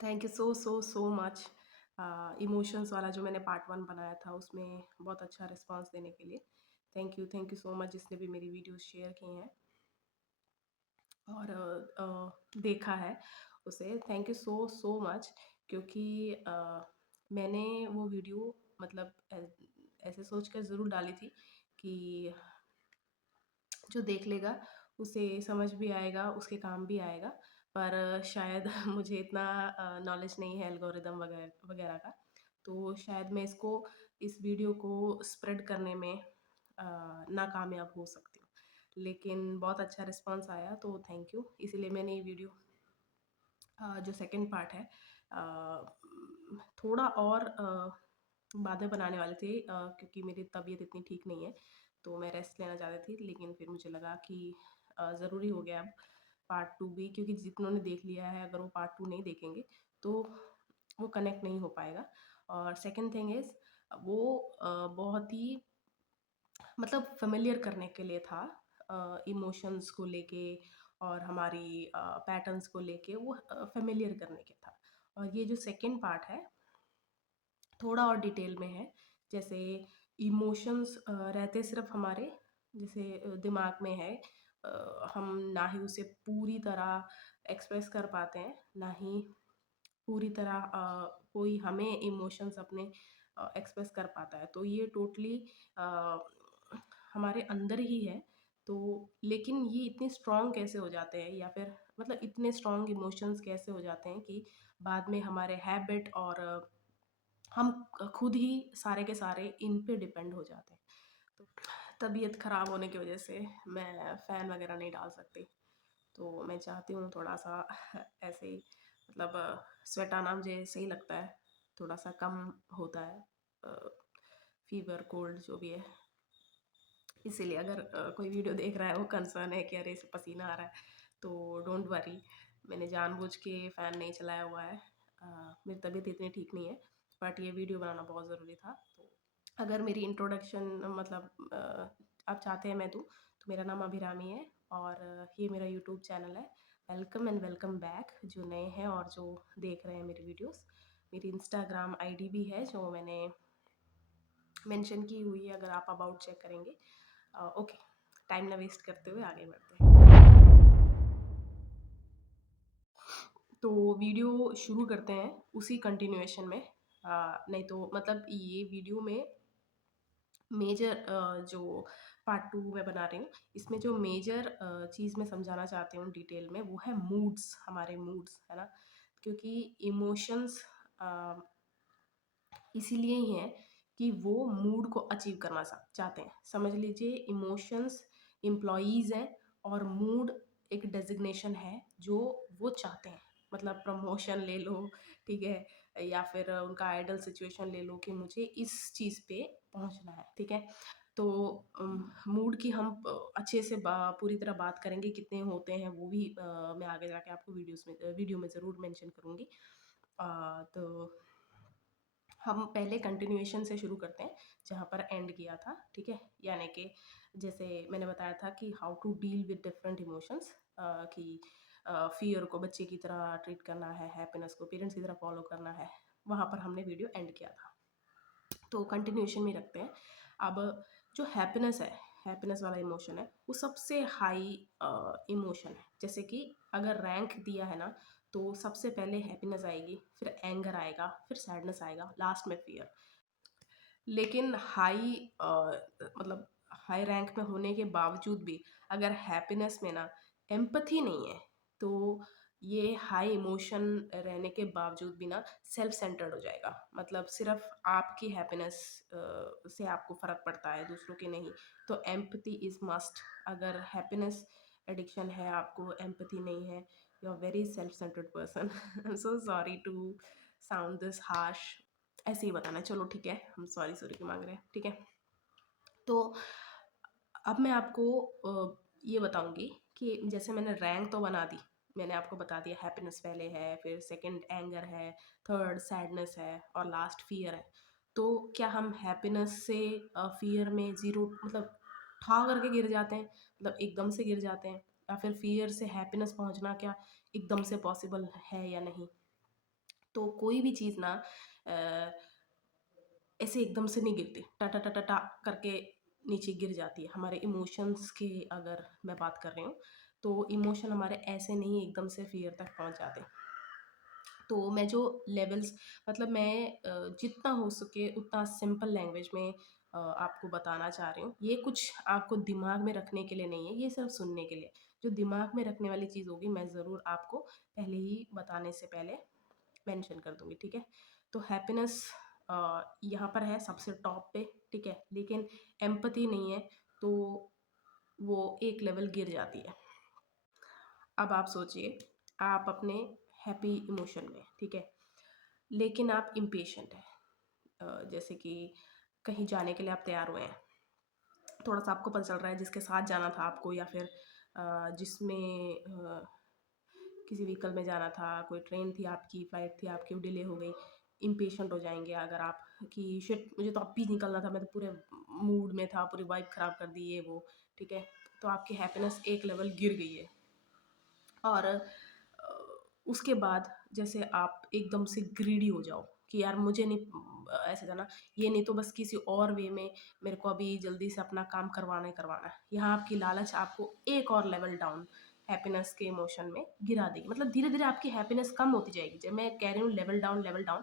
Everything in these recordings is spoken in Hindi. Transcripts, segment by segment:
Thank you so so so much. Emotions वाला जो मैंने पार्ट 1 बनाया था उसमें बहुत अच्छा रिस्पांस देने के लिए थैंक यू सो मच जिसने भी मेरी वीडियोस शेयर की हैं और देखा है उसे। Thank you so so much क्योंकि मैंने वो वीडियो मतलब ऐसे सोच कर ज़रूर डाली थी कि जो देख लेगा उसे समझ भी आएगा, उसके काम भी आएगा। पर शायद मुझे इतना नॉलेज नहीं है एल्गोरिदम वगैरह वगैरह का, तो शायद मैं इस वीडियो को स्प्रेड करने में नाकामयाब हो सकती हूँ। लेकिन बहुत अच्छा रिस्पॉन्स आया तो थैंक यू। इसीलिए मैंने ये वीडियो जो सेकंड पार्ट है थोड़ा और बातें बनाने वाले थे क्योंकि मेरी तबीयत इतनी ठीक नहीं है, तो मैं रेस्ट लेना चाहती थी। लेकिन फिर मुझे लगा कि ज़रूरी हो गया अब पार्ट 2 भी, क्योंकि जितनों ने देख लिया है अगर वो पार्ट 2 नहीं देखेंगे तो वो कनेक्ट नहीं हो पाएगा। और सेकंड थिंग इज़ वो बहुत ही मतलब फ़ैमिलियर करने के लिए था, इमोशंस को लेके और हमारी पैटर्न्स को लेके वो फ़ैमिलियर करने के था। और ये जो सेकंड पार्ट है थोड़ा और डिटेल में है। जैसे इमोशंस रहते सिर्फ हमारे जैसे दिमाग में है, हम ना ही उसे पूरी तरह एक्सप्रेस कर पाते हैं, ना ही पूरी तरह कोई हमें इमोशंस अपने एक्सप्रेस कर पाता है। तो ये टोटली हमारे अंदर ही है। तो लेकिन ये इतने स्ट्रॉन्ग कैसे हो जाते हैं, या फिर मतलब इतने स्ट्रॉन्ग इमोशंस कैसे हो जाते हैं कि बाद में हमारे हैबिट और हम खुद ही सारे के सारे इन पे डिपेंड हो जाते हैं। तो तबीयत ख़राब होने की वजह से मैं फ़ैन वगैरह नहीं डाल सकती, तो मैं चाहती हूँ थोड़ा-सा ऐसे ही मतलब स्वेट आना मुझे सही लगता है, थोड़ा-सा कम होता है फ़ीवर, कोल्ड जो भी है। इसीलिए अगर कोई वीडियो देख रहा है, वो कंसर्न है कि अरे इसे पसीना आ रहा है, तो डोंट वरी, मैंने जानबूझ के फ़ैन नहीं चलाया हुआ है। मेरी तबीयत इतनी ठीक नहीं है, बट ये वीडियो बनाना बहुत ज़रूरी था। तो अगर मेरी इंट्रोडक्शन मतलब आप चाहते हैं मैं दूँ, तो मेरा नाम अभिरामी है और ये मेरा यूट्यूब चैनल है। वेलकम एंड वेलकम बैक जो नए हैं और जो देख रहे हैं मेरी वीडियोज़। मेरी इंस्टाग्राम आईडी भी है जो मैंने मेंशन की हुई है, अगर आप अबाउट चेक करेंगे। ओके, टाइम ना वेस्ट करते हुए आगे बढ़ते हैं। तो वीडियो शुरू करते हैं उसी कंटिन्यूएशन में। नहीं तो मतलब ये वीडियो में मेजर जो पार्ट 2 मैं बना रही हूँ, इसमें जो मेजर चीज़ मैं समझाना चाहती हूँ डिटेल में, वो है मूड्स, हमारे मूड्स, है ना? क्योंकि इमोशंस इसीलिए ही हैं कि वो मूड को अचीव करना चाहते हैं। समझ लीजिए इमोशंस एम्प्लॉइज़ हैं और मूड एक डेज़िग्नेशन है जो वो चाहते हैं। मतलब प्रमोशन ले लो, ठीक है? या फिर उनका आइडल सिचुएशन ले लो कि मुझे इस चीज़ पे पहुँचना है, ठीक है? तो मूड की हम अच्छे से पूरी तरह बात करेंगे, कितने होते हैं वो भी मैं आगे जाके आपको वीडियो में ज़रूर मेंशन करूँगी। तो हम पहले कंटिन्यूएशन से शुरू करते हैं जहाँ पर एंड किया था, ठीक है? यानी कि जैसे मैंने बताया था कि how to deal with different emotions, कि फियर को बच्चे की तरह ट्रीट करना है, हैप्पीनेस को पेरेंट्स की तरह फॉलो करना है। वहाँ पर हमने वीडियो एंड किया था, तो कंटिन्यूएशन में रखते हैं। अब जो हैप्पीनेस है, हैप्पीनेस वाला इमोशन है, वो सबसे हाई इमोशन है। जैसे कि अगर रैंक दिया है ना, तो सबसे पहले हैप्पीनेस आएगी, फिर एंगर आएगा, फिर सैडनेस आएगा, लास्ट में फियर। लेकिन मतलब हाई रैंक में होने के बावजूद भी अगर हैप्पीनेस में ना एम्पैथी नहीं है, तो ये हाई इमोशन रहने के बावजूद भी ना सेल्फ सेंटर्ड हो जाएगा। मतलब सिर्फ आपकी हैप्पीनेस से आपको फ़र्क पड़ता है, दूसरों की नहीं। तो एम्पैथी इज़ मस्ट। अगर हैप्पीनेस एडिक्शन है, आपको एम्पैथी नहीं है, you are very self centered person. I am so sorry to sound this harsh. ऐसे ही बताना, चलो ठीक है, हम सॉरी सॉरी क्यों मांग रहे हैं, ठीक है? तो अब मैं आपको ये बताऊंगी कि जैसे मैंने रैंक तो बना दी, मैंने आपको बता दिया हैप्पीनेस पहले है, फिर सेकंड एंगर है, थर्ड सैडनेस है और लास्ट फियर है। तो क्या हम हैप्पीनेस से फियर में ज़ीरो मतलब ठा करके गिर जाते हैं, मतलब एकदम से गिर जाते हैं, या फिर फियर से हैप्पीनेस पहुंचना क्या एकदम से पॉसिबल है या नहीं? तो कोई भी चीज़ ना अ, ऐसे एकदम से नहीं गिरती, टा टा टा टा टा करके नीचे गिर जाती है। हमारे इमोशंस की अगर मैं बात कर रही हूँ, तो इमोशन हमारे ऐसे नहीं एकदम से फ़ियर तक पहुँच जाते। तो मैं जो लेवल्स मतलब मैं जितना हो सके उतना सिंपल लैंग्वेज में आपको बताना चाह रही हूँ। ये कुछ आपको दिमाग में रखने के लिए नहीं है, ये सिर्फ़ सुनने के लिए। जो दिमाग में रखने वाली चीज़ होगी, मैं ज़रूर आपको पहले ही बताने से पहले मेंशन कर दूँगी, ठीक है? तो हैप्पीनेस यहाँ पर है सबसे टॉप पे, ठीक है? लेकिन एम्पैथी नहीं है, तो वो एक लेवल गिर जाती है। अब आप सोचिए, आप अपने हैप्पी इमोशन में, ठीक है? लेकिन आप इम्पेशेंट हैं। जैसे कि कहीं जाने के लिए आप तैयार हुए हैं, थोड़ा-सा आपको पता चल रहा है जिसके साथ जाना था आपको या फिर जिसमें किसी व्हीकल में जाना था, कोई ट्रेन थी आपकी, फ्लाइट थी आपकी, वो डिले हो गई, इम्पेशेंट हो जाएँगे अगर आप कि शिट मुझे तो अभी निकलना था, मैं तो पूरे मूड में था, पूरी वाइब ख़राब कर दी ये वो, ठीक है? तो आपकी हैप्पीनेस एक लेवल गिर गई है। और उसके बाद जैसे आप एकदम से ग्रीडी हो जाओ कि यार मुझे नहीं ऐसे करना, ये नहीं तो बस किसी और वे में मेरे को अभी जल्दी से अपना काम करवाना ही करवाना है। यहाँ आपकी लालच आपको एक और लेवल डाउन हैप्पीनेस के इमोशन में गिरा देगी। मतलब धीरे-धीरे आपकी हैप्पीनेस कम होती जाएगी। जब मैं कह रही हूँ लेवल डाउन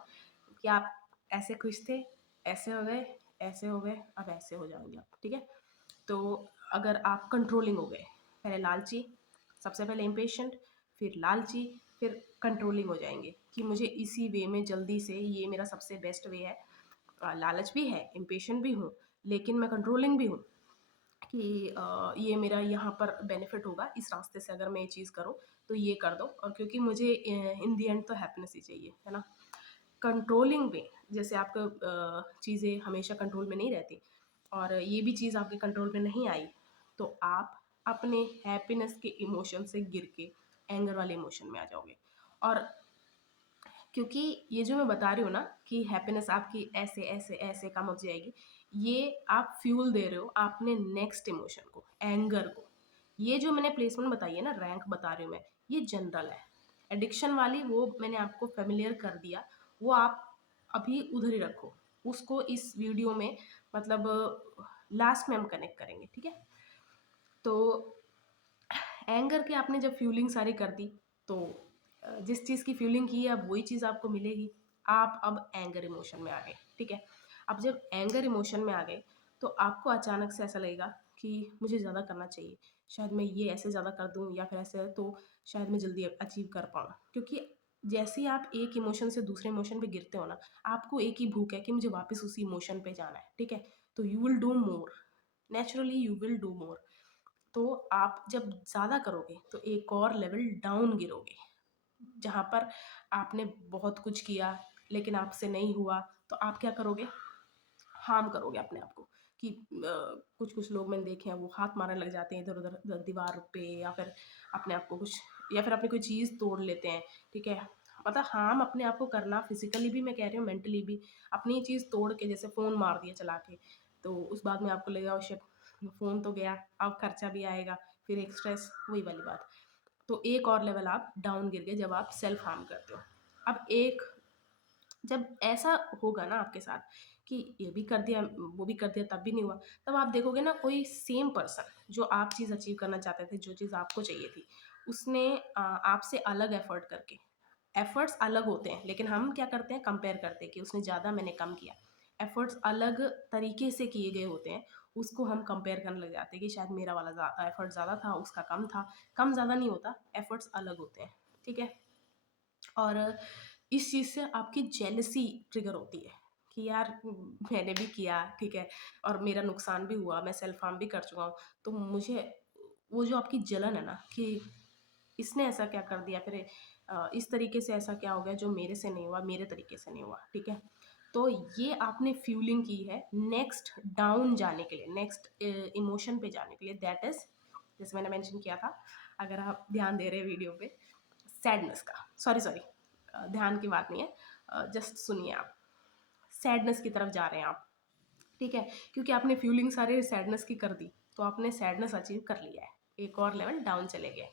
कि आप ऐसे खुश थे, ऐसे हो गए, अब ऐसे हो जाओगे आप, ठीक है? तो अगर आप कंट्रोलिंग हो गए, पहले लालची, सबसे पहले इम्पेशेंट, फिर लालची, फिर कंट्रोलिंग हो जाएँगे कि मुझे इसी वे में जल्दी से ये मेरा सबसे बेस्ट वे है। लालच भी है, इम्पेशेंट भी हूँ, लेकिन मैं कंट्रोलिंग भी हूँ कि ये मेरा यहाँ पर बेनिफिट होगा, इस रास्ते से अगर मैं ये चीज़ करूँ, तो ये कर दो और क्योंकि मुझे इन द एंड तो हैप्पीनेस ही चाहिए, है ना? कंट्रोलिंग में जैसे आपका चीज़ें हमेशा कंट्रोल में नहीं रहती और ये भी चीज़ आपके कंट्रोल में नहीं आई, तो आप अपने हैप्पीनेस के इमोशन से गिर के एंगर वाले इमोशन में आ जाओगे। और क्योंकि ये जो मैं बता रही हूँ ना कि हैप्पीनेस आपकी ऐसे ऐसे ऐसे कम हो जाएगी, ये आप फ्यूल दे रहे हो आपने नेक्स्ट इमोशन को, एंगर को। ये जो मैंने प्लेसमेंट बताई है ना, रैंक बता रही हूँ मैं, ये जनरल है। एडिक्शन वाली वो मैंने आपको फ़ैमिलियर कर दिया, वो आप अभी उधर ही रखो। उसको इस वीडियो में मतलब लास्ट में हम कनेक्ट करेंगे, ठीक है? तो एंगर के आपने जब फ्यूलिंग सारी कर दी, तो जिस चीज़ की फ्यूलिंग की है अब वही चीज़ आपको मिलेगी। आप अब एंगर इमोशन में आ गए, ठीक है? अब जब एंगर इमोशन में आ गए, तो आपको अचानक से ऐसा लगेगा कि मुझे ज़्यादा करना चाहिए। शायद मैं ये ऐसे ज़्यादा कर दूँ या फिर ऐसे तो शायद मैं जल्दी अचीव कर पाऊँ। क्योंकि जैसे ही आप एक इमोशन से दूसरे इमोशन पे गिरते हो ना, आपको एक ही भूख है कि मुझे वापस उसी इमोशन पे जाना है, ठीक है? तो you will do more, naturally you will do more. तो आप जब ज़्यादा करोगे तो एक और लेवल डाउन गिरोगे, जहाँ पर आपने बहुत कुछ किया लेकिन आपसे नहीं हुआ, तो आप क्या करोगे? हार्म करोगे अपने आप को कि कुछ-कुछ लोग मैंने देखे हैं वो हाथ मारने लग जाते हैं इधर-उधर दीवार पे या फिर अपने आप को कुछ या फिर अपनी कोई चीज़ तोड़ लेते हैं, ठीक है? मतलब हार्म अपने आप को करना फिज़िकली भी मैं कह रही हूँ, मेंटली भी, अपनी चीज़ तोड़ के जैसे फ़ोन मार दिया चला के, तो उस बाद में आपको लगेगा ओह शिट! फ़ोन तो गया, अब खर्चा भी आएगा, फिर एक स्ट्रेस, वही वाली बात। तो एक और लेवल आप डाउन गिर गए जब आप सेल्फ हार्म करते हो। अब एक जब ऐसा होगा ना आपके साथ कि ये भी कर दिया, वो भी कर दिया तब भी नहीं हुआ, तब आप देखोगे ना कोई सेम पर्सन जो आप चीज़ अचीव करना चाहते थे, जो चीज़ आपको चाहिए थी, उसने आपसे अलग एफर्ट करके एफर्ट्स अलग होते हैं, लेकिन हम क्या करते हैं कंपेयर करते हैं कि उसने ज़्यादा मैंने कम किया। एफर्ट्स अलग तरीके से किए गए होते हैं, उसको हम कंपेयर करने लग जाते हैं कि शायद मेरा वाला एफर्ट ज़्यादा था, उसका कम था। कम ज़्यादा नहीं होता, एफर्ट्स अलग होते हैं, ठीक है? और इस चीज़ से आपकी जेलसी ट्रिगर होती है कि यार मैंने भी किया, ठीक है? और मेरा नुकसान भी हुआ, मैं सेल्फ हार्म भी कर चुका हूँ। तो मुझे वो जो आपकी जलन है ना कि इसने ऐसा क्या कर दिया फिर इस तरीके से ऐसा क्या हो गया जो मेरे से नहीं हुआ, मेरे तरीके से नहीं हुआ, ठीक है? तो ये आपने फ्यूलिंग की है नेक्स्ट डाउन जाने के लिए, नेक्स्ट इमोशन पे जाने के लिए, दैट इज़ जैसे मैंने मेंशन किया था, अगर आप ध्यान दे रहे हैं वीडियो पे, सैडनेस का, सॉरी ध्यान की बात नहीं है, जस्ट सुनिए आप, सैडनेस की तरफ जा रहे हैं आप, ठीक है? क्योंकि आपने फ्यूलिंग सारे सैडनेस की कर दी, तो आपने सैडनेस अचीव कर लिया है, एक और लेवल डाउन चले गए।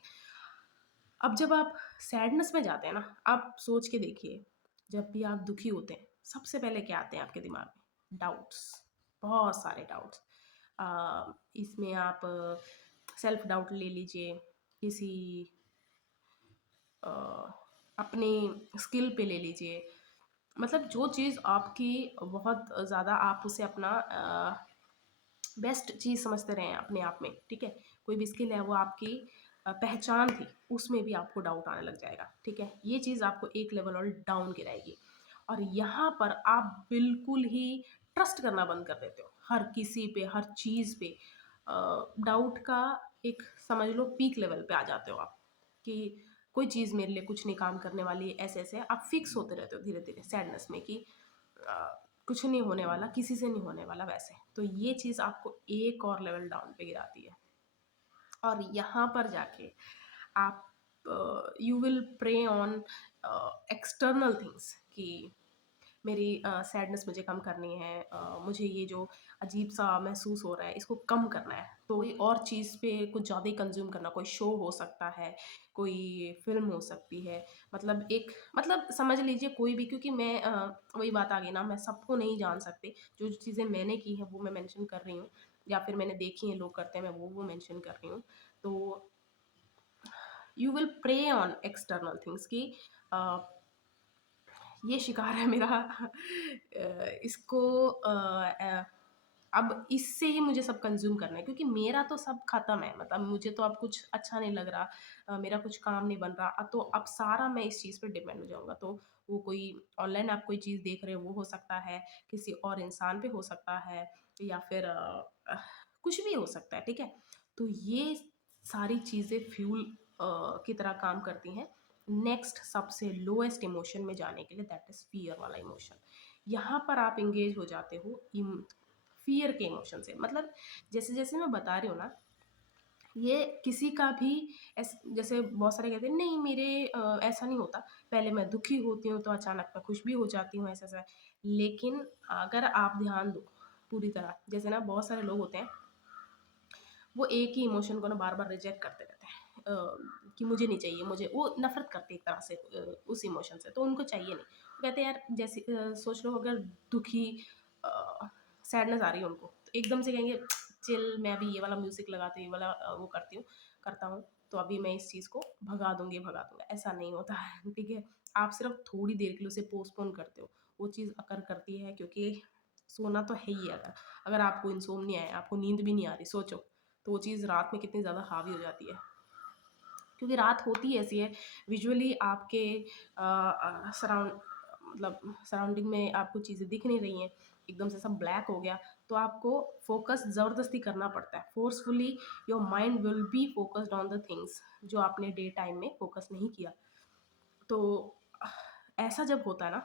अब जब आप सैडनेस में जाते हैं ना, आप सोच के देखिए, जब भी आप दुखी होते हैं, सबसे पहले क्या आते हैं आपके दिमाग में? डाउट्स, बहुत सारे डाउट्स। इसमें आप सेल्फ डाउट ले लीजिए, किसी अ, अपनी स्किल पे ले लीजिए, मतलब जो चीज़ आपकी बहुत ज़्यादा आप उसे अपना बेस्ट चीज़ समझते रहे हैं अपने आप में, ठीक है? कोई भी स्किल है वो आपकी पहचान थी, उसमें भी आपको डाउट आने लग जाएगा, ठीक है? ये चीज़ आपको एक लेवल और डाउन गिराएगी और यहाँ पर आप बिल्कुल ही ट्रस्ट करना बंद कर देते हो, हर किसी पे, हर चीज़ पे। डाउट का एक समझ लो पीक लेवल पे आ जाते हो आप, कि कोई चीज़ मेरे लिए कुछ नहीं काम करने वाली है, ऐसे-ऐसे आप फिक्स होते रहते हो धीरे-धीरे सैडनेस में कि अ, कुछ नहीं होने वाला, किसी से नहीं होने वाला वैसे। तो ये चीज़ आपको एक और लेवल डाउन पे गिराती है और यहाँ पर जाके आप you will prey on external things कि मेरी सैडनेस मुझे कम करनी है, मुझे ये जो अजीब-सा महसूस हो रहा है इसको कम करना है। तो कोई और चीज़ पे कुछ ज़्यादा ही कंज़्यूम करना, कोई शो हो सकता है, कोई फ़िल्म हो सकती है, मतलब एक मतलब समझ लीजिए कोई भी, क्योंकि मैं वही बात आ गई ना, मैं सबको नहीं जान सकती। जो चीज़ें मैंने की हैं वो मैं मेंशन कर रही हूँ या फिर मैंने देखी हैं लोग करते हैं, मैं वो मेंशन कर रही हूँ। तो you will prey on external things कि अ, ये शिकार है मेरा इसको अब इससे ही मुझे सब कंज़्यूम करना है, क्योंकि मेरा तो सब ख़त्म है, मतलब मुझे तो अब कुछ अच्छा नहीं लग रहा, मेरा कुछ काम नहीं बन रहा, तो अब सारा मैं इस चीज़ पे डिपेंड हो जाऊँगा। तो वो कोई ऑनलाइन आप कोई चीज़ देख रहे हो वो हो सकता है, किसी और इंसान पे हो सकता है या फिर कुछ भी हो सकता है, ठीक है? तो ये सारी चीज़ें फ्यूल की तरह काम करती हैं नेक्स्ट सबसे लोएस्ट इमोशन में जाने के लिए, दैट इज़ फ़ियर वाला इमोशन। यहाँ पर आप एंगेज हो जाते हो फ़ियर के इमोशन से, मतलब जैसे-जैसे मैं बता रही हूँ ना, ये किसी का भी जैसे बहुत सारे कहते हैं नहीं मेरे ऐसा नहीं होता, पहले मैं दुखी होती हूँ तो अचानक मैं खुश भी हो जाती हूँ, ऐसा-ऐसा। लेकिन अगर आप ध्यान दो पूरी तरह, जैसे ना बहुत सारे लोग होते हैं वो एक ही इमोशन को ना बार-बार रिजेक्ट करते रहते हैं, कि मुझे नहीं चाहिए, मुझे वो नफ़रत करते हैं एक तरह से उस इमोशन से, तो उनको चाहिए नहीं। वो कहते हैं यार जैसे सोच लो अगर दुखी अ, सैडनेस आ रही है उनको, तो एकदम से कहेंगे चिल मैं अभी ये वाला म्यूज़िक लगाती हूँ, ये वाला वो करता हूँ, तो अभी मैं इस चीज़ को भगा दूँगा। ऐसा नहीं होता है, ठीक है? आप सिर्फ़ थोड़ी देर के लिए उसे पोस्टपोन करते हो। वो चीज़ अकर करती है क्योंकि सोना तो है ही है, अगर अगर आपको इनसोम्निया है, आपको नींद भी नहीं आ रही, सोचो। तो वो चीज़ रात में कितनी ज़्यादा हावी हो जाती है। क्योंकि रात होती ऐसी है, विजुअली आपके सराउंड मतलब सराउंडिंग में आपको चीज़ें दिख नहीं रही हैं, एकदम से सब ब्लैक हो गया, तो आपको फ़ोकस ज़बरदस्ती करना पड़ता है। Forcefully your mind will be focused on the things जो आपने डे टाइम में फ़ोकस नहीं किया। तो ऐसा जब होता है ना,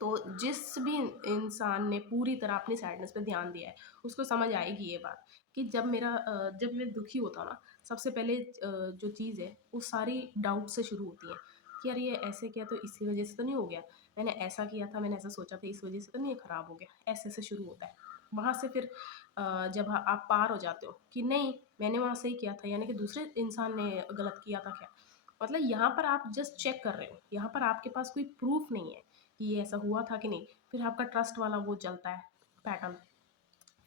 तो जिस भी इंसान ने पूरी तरह अपनी सैडनेस पे ध्यान दिया है, उसको समझ आएगी ये बात कि जब मैं दुखी होता हूँ ना, सबसे पहले जो चीज़ है, वो सारी डाउट से शुरू होती है कि यार ये ऐसे किया तो इसी वज़ह से तो नहीं हो गया? मैंने ऐसा किया था, मैंने ऐसा सोचा था, इस वज़ह से तो नहीं ये खराब हो गया? ऐसे शुरू होता है। वहाँ से फिर जब आप पार हो जाते हो कि नहीं, मैंने वहाँ सही किया था, यानी कि दूसरे इंसान ने गलत किया था क्या? मतलब यहाँ पर आप जस्ट चेक कर रहे हो, यहाँ पर आपके पास कोई प्रूफ़ नहीं है कि ये ऐसा हुआ था कि नहीं। फिर आपका ट्रस्ट वाला वो चलता है पैटर्न।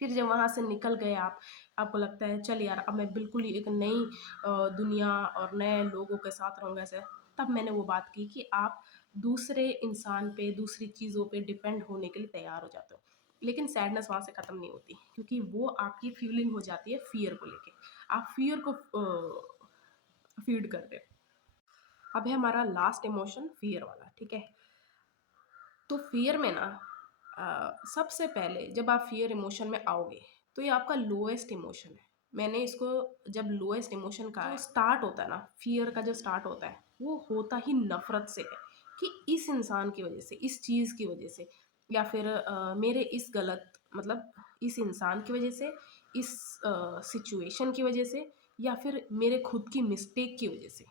फिर जब वहाँ से निकल गए आप, आपको लगता है चल यार अब मैं बिल्कुल ही एक नई दुनिया और नए लोगों के साथ रहूँगा ऐसे। तब मैंने वो बात की कि आप दूसरे इंसान पे, दूसरी चीज़ों पे डिपेंड होने के लिए तैयार हो जाते हो। लेकिन सैडनेस वहाँ से ख़त्म नहीं होती, क्योंकि वो आपकी फीलिंग हो जाती है फ़ियर को लेके। आप फ़ियर को फ़ीड करते हो। अब है हमारा लास्ट इमोशन फ़ियर वाला, ठीक है? तो फ़ियर में ना सबसे पहले जब आप फ़ियर इमोशन में आओगे, तो ये आपका लोएस्ट इमोशन है। मैंने इसको जब लोएस्ट इमोशन का जो स्टार्ट होता है ना, फ़ियर का जो स्टार्ट होता है, वो होता ही नफ़रत से है कि इस इंसान की वज़ह से, इस चीज़ की वज़ह से या फिर मेरे इस गलत मतलब इस इंसान की वज़ह से, इस सिचुएशन की वज़ह से या फिर मेरे खुद की मिस्टेक की वज़ह से,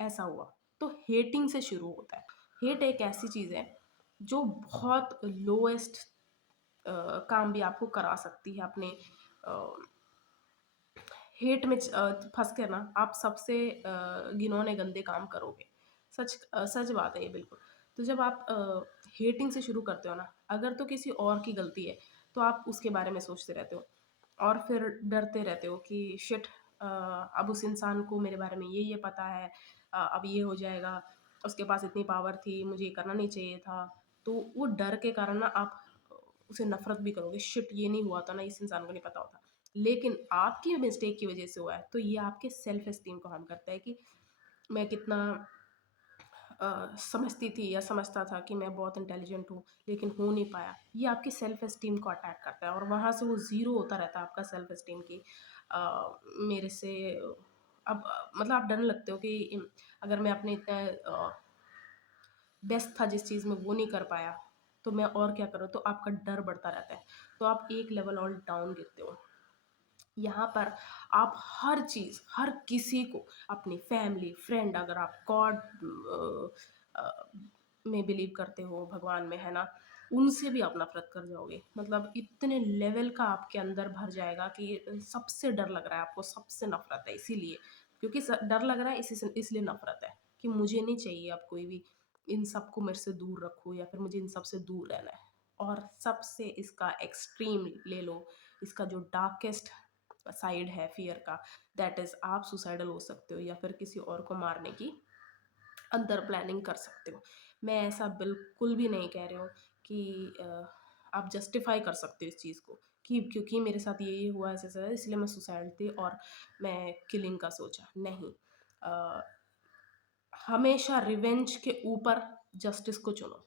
ऐसा हुआ। तो हेटिंग से शुरू होता है। हेट एक ऐसी चीज़ है जो बहुत लोएस्ट काम भी आपको करा सकती है अपने अ, हेट में फँस के ना आप सबसे घिनौने गंदे काम करोगे। सच बात है ये बिल्कुल। तो जब आप हेटिंग से शुरू करते हो ना, अगर तो किसी और की गलती है, तो आप उसके बारे में सोचते रहते हो और फिर डरते रहते हो कि शिट, अब उस इंसान को मेरे बारे में ये पता है, अब ये हो जाएगा, उसके पास इतनी पावर थी, मुझे ये करना नहीं चाहिए था। तो वो डर के कारण ना आप उसे नफ़रत भी करोगे, शिट ये नहीं हुआ था ना, इस इंसान को नहीं पता होता। लेकिन आपकी मिस्टेक की वज़ह से हुआ है, तो ये आपके सेल्फ एस्टीम को हार्म करता है कि मैं कितना समझती थी या समझता था कि मैं बहुत इंटेलिजेंट हूँ, लेकिन हो नहीं पाया। ये आपकी सेल्फ एस्टीम को अटैक करता है और वहाँ से वो ज़ीरो होता रहता है आपका सेल्फ एस्टीम कि मेरे से अब मतलब आप डरने लगते हो कि अगर मैं अपने इतना बेस्ट था जिस चीज़ में वो नहीं कर पाया, तो मैं और क्या करूँ? तो आपका डर बढ़ता रहता है। तो आप एक लेवल और डाउन गिरते हो। यहाँ पर आप हर चीज़, हर किसी को, अपनी फैमिली, फ्रेंड, अगर आप गॉड में बिलीव करते हो, भगवान में, है ना? उनसे भी आप नफ़रत कर जाओगे। मतलब इतने लेवल का आपके अंदर भर जाएगा कि सबसे डर लग रहा है आपको, सबसे नफ़रत है इसीलिए। क्योंकि डर लग रहा है इसलिए नफ़रत है कि मुझे नहीं चाहिए अब कोई भी, इन सबको मेरे से दूर रखो या फिर मुझे इन सब से दूर रहना है। और सबसे इसका एक्सट्रीम ले लो, इसका जो डार्केस्ट साइड है फ़ियर का, दैट इज़ आप सुसाइडल हो सकते हो या फिर किसी और को मारने की अंदर प्लानिंग कर सकते हो। मैं ऐसा बिल्कुल भी नहीं कह रही हूँ कि आप जस्टिफ़ाई कर सकते हो इस चीज़ को कि क्योंकि मेरे साथ ये हुआ ऐसा-ऐसा इसलिए मैं सुसाइड थी और मैं किलिंग का सोचा। नहीं, अ, हमेशा रिवेंज के ऊपर जस्टिस को चुनो।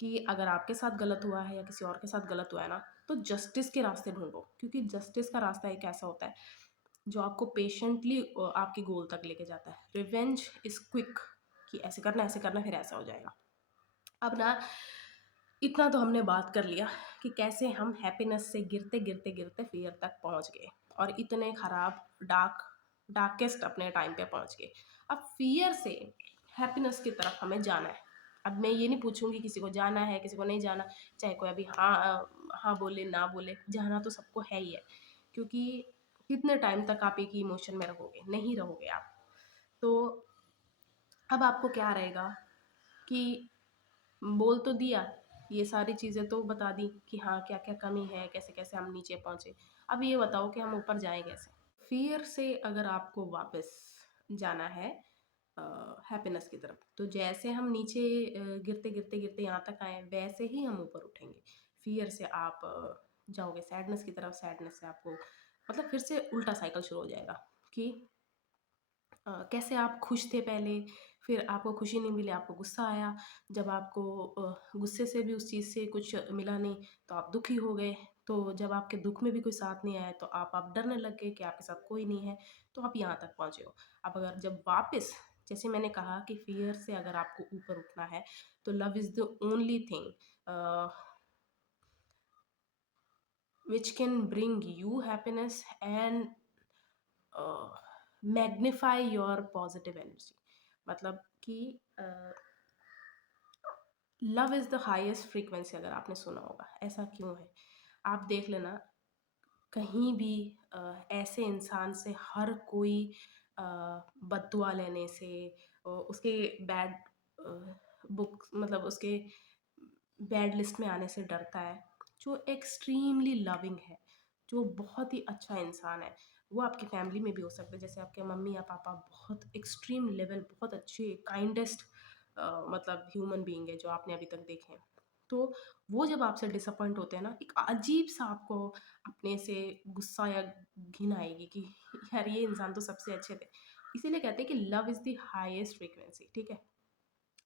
कि अगर आपके साथ गलत हुआ है या किसी और के साथ गलत हुआ है ना, तो जस्टिस के रास्ते ढूँढो, क्योंकि जस्टिस का रास्ता एक ऐसा होता है, जो आपको पेशेंटली आपके गोल तक लेके जाता है। रिवेंज इज़ क्विक कि ऐसे करना फिर ऐसा हो जाएगा। अब ना इतना तो हमने बात कर लिया कि कैसे हम हैप्पीनेस से गिरते फ़ियर तक पहुँच गए और इतने ख़राब डार्केस्ट अपने टाइम पे पहुँच गए। अब फ़ियर से हैप्पीनेस की तरफ हमें जाना है। अब मैं ये नहीं पूछूँगी किसी को जाना है, किसी को नहीं जाना, चाहे कोई अभी हाँ बोले, ना बोले, जाना तो सबको है ही है। क्योंकि कितने टाइम तक आप एक ही इमोशन में रहोगे? नहीं रहोगे आप। तो अब आपको क्या रहेगा कि बोल तो दिया, ये सारी चीज़ें तो बता दी कि हाँ, क्या-क्या कमी है, कैसे-कैसे हम नीचे पहुँचे। अब ये बताओ कि हम ऊपर जाएँ कैसे? फ़ियर से अगर आपको वापस जाना है अ, हैप्पीनेस की तरफ, तो जैसे हम नीचे गिरते यहाँ तक आए, वैसे ही हम ऊपर उठेंगे। फ़ियर से आप जाओगे सैडनेस की तरफ, सैडनेस से आपको मतलब फिर से उल्टा साइकिल शुरू हो जाएगा कि कैसे आप खुश थे पहले, फिर आपको खुशी नहीं मिली, आपको गुस्सा आया, जब आपको गुस्से से भी उस चीज़ से कुछ मिला नहीं, तो आप दुखी हो गए, तो जब आपके दुःख में भी कोई साथ नहीं आया, तो आप डरने लग गए कि आपके साथ कोई नहीं है, तो आप यहाँ तक पहुँचे हो। अब अगर जब वापस, जैसे मैंने कहा कि फ़ियर से अगर आपको ऊपर उठना है, तो love is the only thing a, which can bring you happiness and magnify your positive energy. मतलब कि love is the highest frequency, अगर आपने सुना होगा। ऐसा क्यों है? आप देख लेना, कहीं भी ऐसे इंसान से हर कोई अ, बद्दुआ लेने से, उसके बैड बुक मतलब उसके बैड लिस्ट में आने से डरता है, जो एक्सट्रीमली लविंग है, जो बहुत ही अच्छा इंसान है। वो आपकी फैमिली में भी हो सकता है, जैसे आपके मम्मी या पापा बहुत एक्सट्रीम लेवल, बहुत अच्छे, काइंडेस्ट मतलब ह्यूमन बीइंग है जो आपने अभी तक देखे हैं। तो वो जब आपसे डिसअपॉइंट होते हैं ना, एक अजीब-सा आपको अपने से गुस्सा या घिन आएगी कि यार ये इंसान तो सबसे अच्छे थे। इसीलिए कहते हैं कि love is the highest frequency, ठीक है?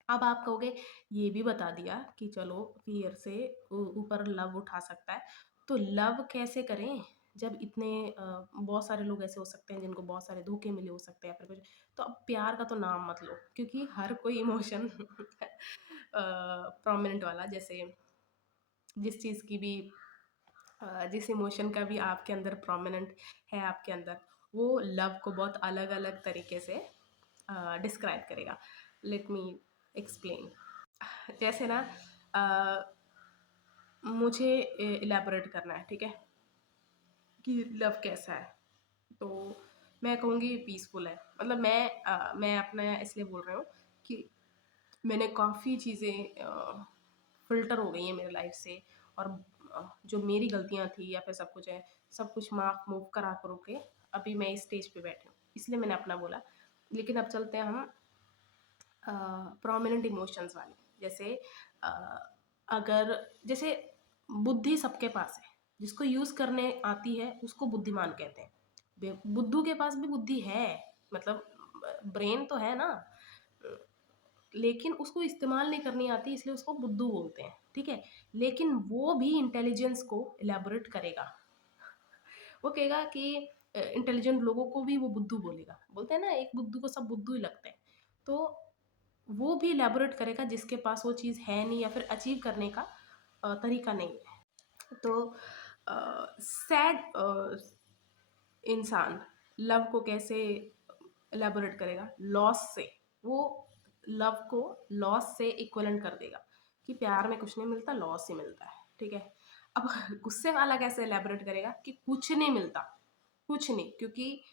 अब आप कहोगे ये भी बता दिया कि चलो फ़ियर से ऊपर लव उठा सकता है, तो लव कैसे करें? जब इतने बहुत सारे लोग ऐसे हो सकते हैं जिनको बहुत सारे धोखे मिले हो सकते हैं या फिर कुछ, तो अब प्यार का तो नाम मत लो, क्योंकि हर कोई इमोशन प्रोमिनेंट वाला, जैसे जिस चीज़ की भी जिस इमोशन का भी आपके अंदर प्रोमिनेंट है आपके अंदर, वो लव को बहुत अलग-अलग तरीके से डिस्क्राइब करेगा। Let me explain. जैसे ना अ, मुझे इलैबोरेट करना है, ठीक है? कि लव कैसा है? तो मैं कहूँगी पीसफुल है। मतलब मैं अपना इसलिए बोल रही हूँ कि मैंने काफ़ी चीज़ें फ़िल्टर हो गई हैं मेरे लाइफ़ से, और जो मेरी गलतियाँ थी या फिर सब कुछ है, सब कुछ माफ़ मूव करा करू के अभी मैं इस स्टेज पे बैठी हूँ। इसलिए मैंने अपना बोला। लेकिन अब चलते हैं हम प्रोमिनेंट इमोशंस वाले। जैसे अ, अगर जैसे बुद्धि सबके पास है, जिसको यूज़ करने आती है उसको बुद्धिमान कहते हैं। बुद्धू के पास भी बुद्धि है, मतलब ब्रेन तो है ना, लेकिन उसको इस्तेमाल नहीं करनी आती, इसलिए उसको बुद्धू बोलते हैं, ठीक है। लेकिन वो भी इंटेलिजेंस को इलेबोरेट करेगा। वो कहेगा कि इंटेलिजेंट लोगों को भी वो बुद्धू बोलेगा, बोलते हैं ना एक बुद्धू को सब बुद्धू ही लगते हैं। तो वो भी इलेबोरेट करेगा जिसके पास वो चीज़ है नहीं या फिर अचीव करने का तरीका नहीं है। तो सैड इंसान लव को कैसे इलेबोरेट करेगा? लॉस से। वो लव को लॉस से इक्विवेलेंट कर देगा कि प्यार में कुछ नहीं मिलता, लॉस ही मिलता है, ठीक है। अब गुस्से वाला कैसे इलेबोरेट करेगा कि कुछ नहीं मिलता, कुछ नहीं, क्योंकि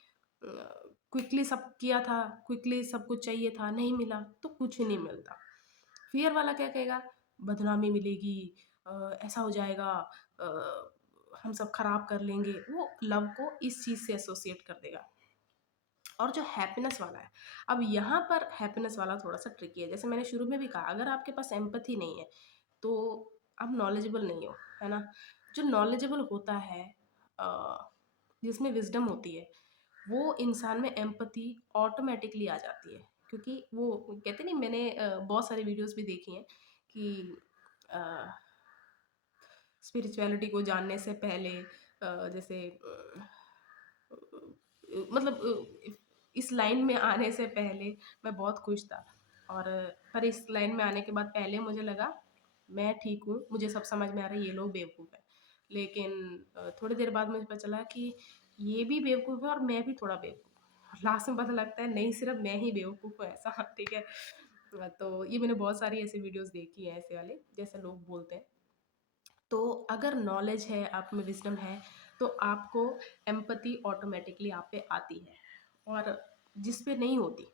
क्विकली सब किया था, क्विकली सब कुछ चाहिए था, नहीं मिला तो कुछ नहीं मिलता। फ़ियर वाला क्या कहेगा? बदनामी मिलेगी, ऐसा हो जाएगा, अ, हम सब खराब कर लेंगे। वो लव को इस चीज़ से एसोसिएट कर देगा। और जो हैप्पीनेस वाला है, अब यहाँ पर हैप्पीनेस वाला थोड़ा-सा ट्रिकी है। जैसे मैंने शुरू में भी कहा, अगर आपके पास एम्पैथी नहीं है, तो आप नॉलेजेबल नहीं हो, है ना? जो नॉलेजेबल होता है, अ, जिसमें विज़डम होती है, वो इंसान में एम्पैथी ऑटोमैटिकली आ जाती है। क्योंकि वो कहते नहीं, मैंने बहुत सारी वीडियोज़ भी देखी हैं कि अ स्पिरिचुअलिटी को जानने से पहले, जैसे मतलब इस लाइन में आने से पहले मैं बहुत खुश था, और पर इस लाइन में आने के बाद पहले मुझे लगा मैं ठीक हूँ, मुझे सब समझ में आ रहा है, ये लोग बेवकूफ़ हैं। लेकिन थोड़ी देर बाद मुझे पता चला कि ये भी बेवकूफ़ है और मैं भी थोड़ा बेवकूफ़ हूँ। लास्ट में पता लगता है नहीं, सिर्फ़ मैं ही बेवकूफ़ हूँ ऐसा, ठीक है। तो ये मैंने बहुत सारी ऐसी वीडियोज़ देखी हैं ऐसे वाले, जैसे लोग बोलते हैं। तो अगर नॉलेज है, आप में विज़डम है, तो आपको एम्पैथी ऑटोमैटिकली आप पे आती है। और जिस पे नहीं होती,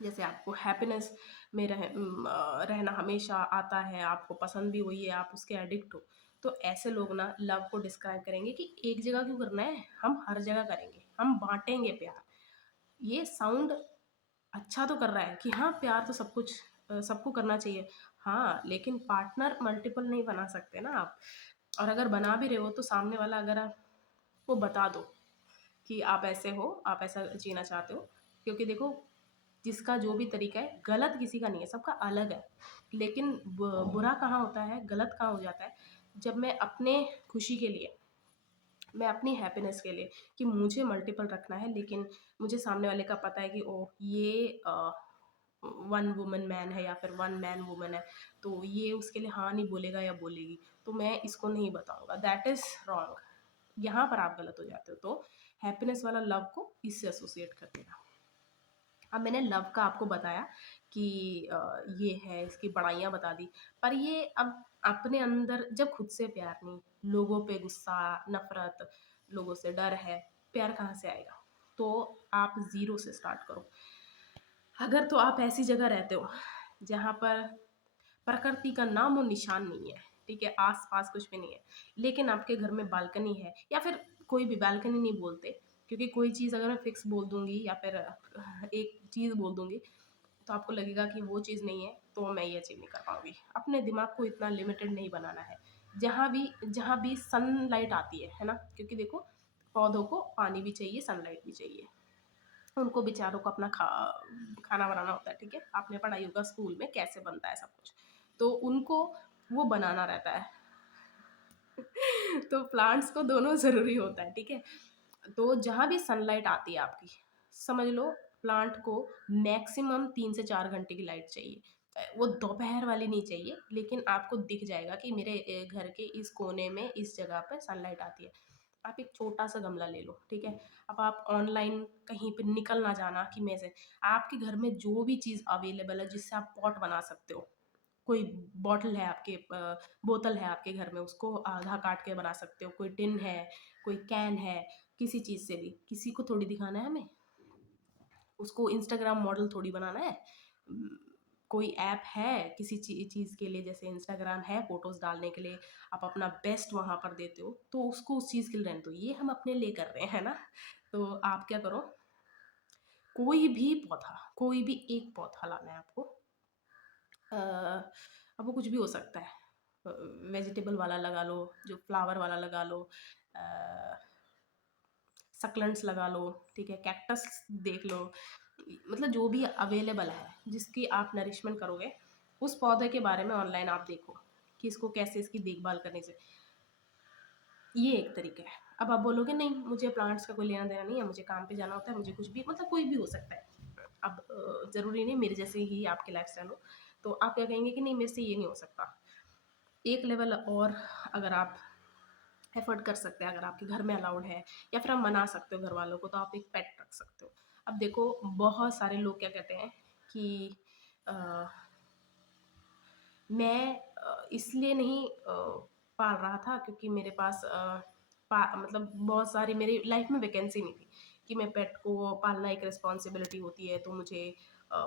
जैसे आपको हैप्पीनेस में रहना हमेशा आता है, आपको पसंद भी वही है, आप उसके एडिक्ट हो, तो ऐसे लोग ना लव को डिस्क्राइब करेंगे कि एक जगह क्यों करना है, हम हर जगह करेंगे, हम बाँटेंगे प्यार। ये साउंड अच्छा तो कर रहा है कि हाँ, प्यार तो सब कुछ सबको करना चाहिए। हाँ, लेकिन पार्टनर मल्टीपल नहीं बना सकते ना आप। और अगर बना भी रहे हो तो सामने वाला अगर आपको बता दो कि आप ऐसे हो, आप ऐसा जीना चाहते हो। क्योंकि देखो, जिसका जो भी तरीका है, गलत किसी का नहीं है, सबका अलग है। लेकिन बुरा कहाँ होता है, गलत कहाँ हो जाता है, जब मैं अपने खुशी के लिए, मैं अपनी हैप्पीनेस के लिए, कि मुझे मल्टीपल रखना है, लेकिन मुझे सामने वाले का पता है कि ओह! ये वन वुमन मैन है या फिर वन मैन वुमन है, तो ये उसके लिए हाँ नहीं बोलेगा या बोलेगी, तो मैं इसको नहीं बताऊँगा, दैट इज़ रॉन्ग। यहाँ पर आप गलत हो जाते हो। तो हैप्पीनेस वाला लव को इससे एसोसिएट कर देना। अब मैंने लव का आपको बताया कि ये है, इसकी बड़ाइयाँ बता दी, पर ये अब अपने अंदर जब खुद से प्यार नहीं, लोगों पे गुस्सा, नफ़रत, लोगों से डर है, प्यार कहाँ से आएगा? तो आप ज़ीरो से स्टार्ट करो। अगर तो आप ऐसी जगह रहते हो जहाँ पर प्रकृति का नामो निशान नहीं है, ठीक है? आस-पास कुछ भी नहीं है, लेकिन आपके घर में बालकनी है, या फिर कोई भी बालकनी नहीं बोलते, क्योंकि कोई चीज़ अगर मैं फिक्स बोल दूँगी या फिर एक चीज़ बोल दूँगी, तो आपको लगेगा कि वो चीज़ नहीं है, तो मैं ये अचीव नहीं कर पाऊँगी। अपने दिमाग को इतना लिमिटेड नहीं बनाना है। जहाँ भी सनलाइट आती है ना? क्योंकि देखो, पौधों को पानी भी चाहिए, सनलाइट भी चाहिए। उनको बेचारों को अपना खाना बनाना होता है, ठीक है? आपने पढ़ा ही होगा स्कूल में कैसे बनता है सब कुछ। तो उनको वो बनाना रहता है। तो प्लांट्स को दोनों ज़रूरी होता है, ठीक है? तो जहाँ भी सनलाइट आती है आपकी, समझ लो प्लांट को मैक्सिमम 3 से 4 घंटे की लाइट चाहिए। वो दोपहर वाली नहीं चाहिए, लेकिन आपको दिख जाएगा कि मेरे घर के इस कोने में, इस जगह पे सनलाइट आती है। आप एक छोटा-सा गमला ले लो, ठीक है? अब आप ऑनलाइन कहीं पे निकल ना जाना कि मैं से आपके घर में जो भी चीज़ अवेलेबल है जिससे आप पॉट बना सकते हो। कोई बॉटल है आपके, बोतल है आपके घर में, उसको आधा काट के बना सकते हो। कोई टिन है, कोई कैन है, किसी चीज़ से भी। किसी को थोड़ी दिखाना है हमें, उसको इंस्टाग्राम मॉडल थोड़ी बनाना है। कोई ऐप है किसी चीज़ के लिए, जैसे इंस्टाग्राम है फ़ोटोज़ डालने के लिए, आप अपना बेस्ट वहाँ पर देते हो, तो उसको उस चीज़ के लिए रहने दो। ये हम अपने लिए कर रहे हैं ना, तो आप क्या करो, कोई भी एक पौधा लाना है आपको। अब वो कुछ भी हो सकता है, वेजिटेबल वाला लगा लो, जो फ्लावर वाला लगा लो, सक्लेंट्स लगा लो, ठीक है, कैक्टस देख लो, मतलब जो भी अवेलेबल है जिसकी आप नरिशमेंट करोगे, उस पौधे के बारे में ऑनलाइन आप देखो कि इसको कैसे इसकी देखभाल करनी चाहिए। ये एक तरीका है। अब आप बोलोगे नहीं मुझे प्लांट्स का कोई लेना देना नहीं है, मुझे काम पे जाना होता है, मुझे कुछ भी, मतलब कोई भी हो सकता है। अब ज़रूरी नहीं मेरे जैसे ही आपकी लाइफ़स्टाइल हो, तो आप क्या कहेंगे कि नहीं मेरे से ये नहीं हो सकता। एक लेवल और अगर आप एफर्ट कर सकते हैं, अगर आपके घर में अलाउड है या फिर आप मना सकते हो घर वालों को, तो आप एक पेट रख सकते हो। अब देखो बहुत सारे लोग क्या कहते हैं कि अ, मैं इसलिए नहीं पाल रहा था क्योंकि मेरे पास मतलब बहुत सारी मेरी लाइफ में वैकेंसी नहीं थी कि मैं पेट को पालना एक रिस्पॉन्सिबिलिटी होती है, तो मुझे अ,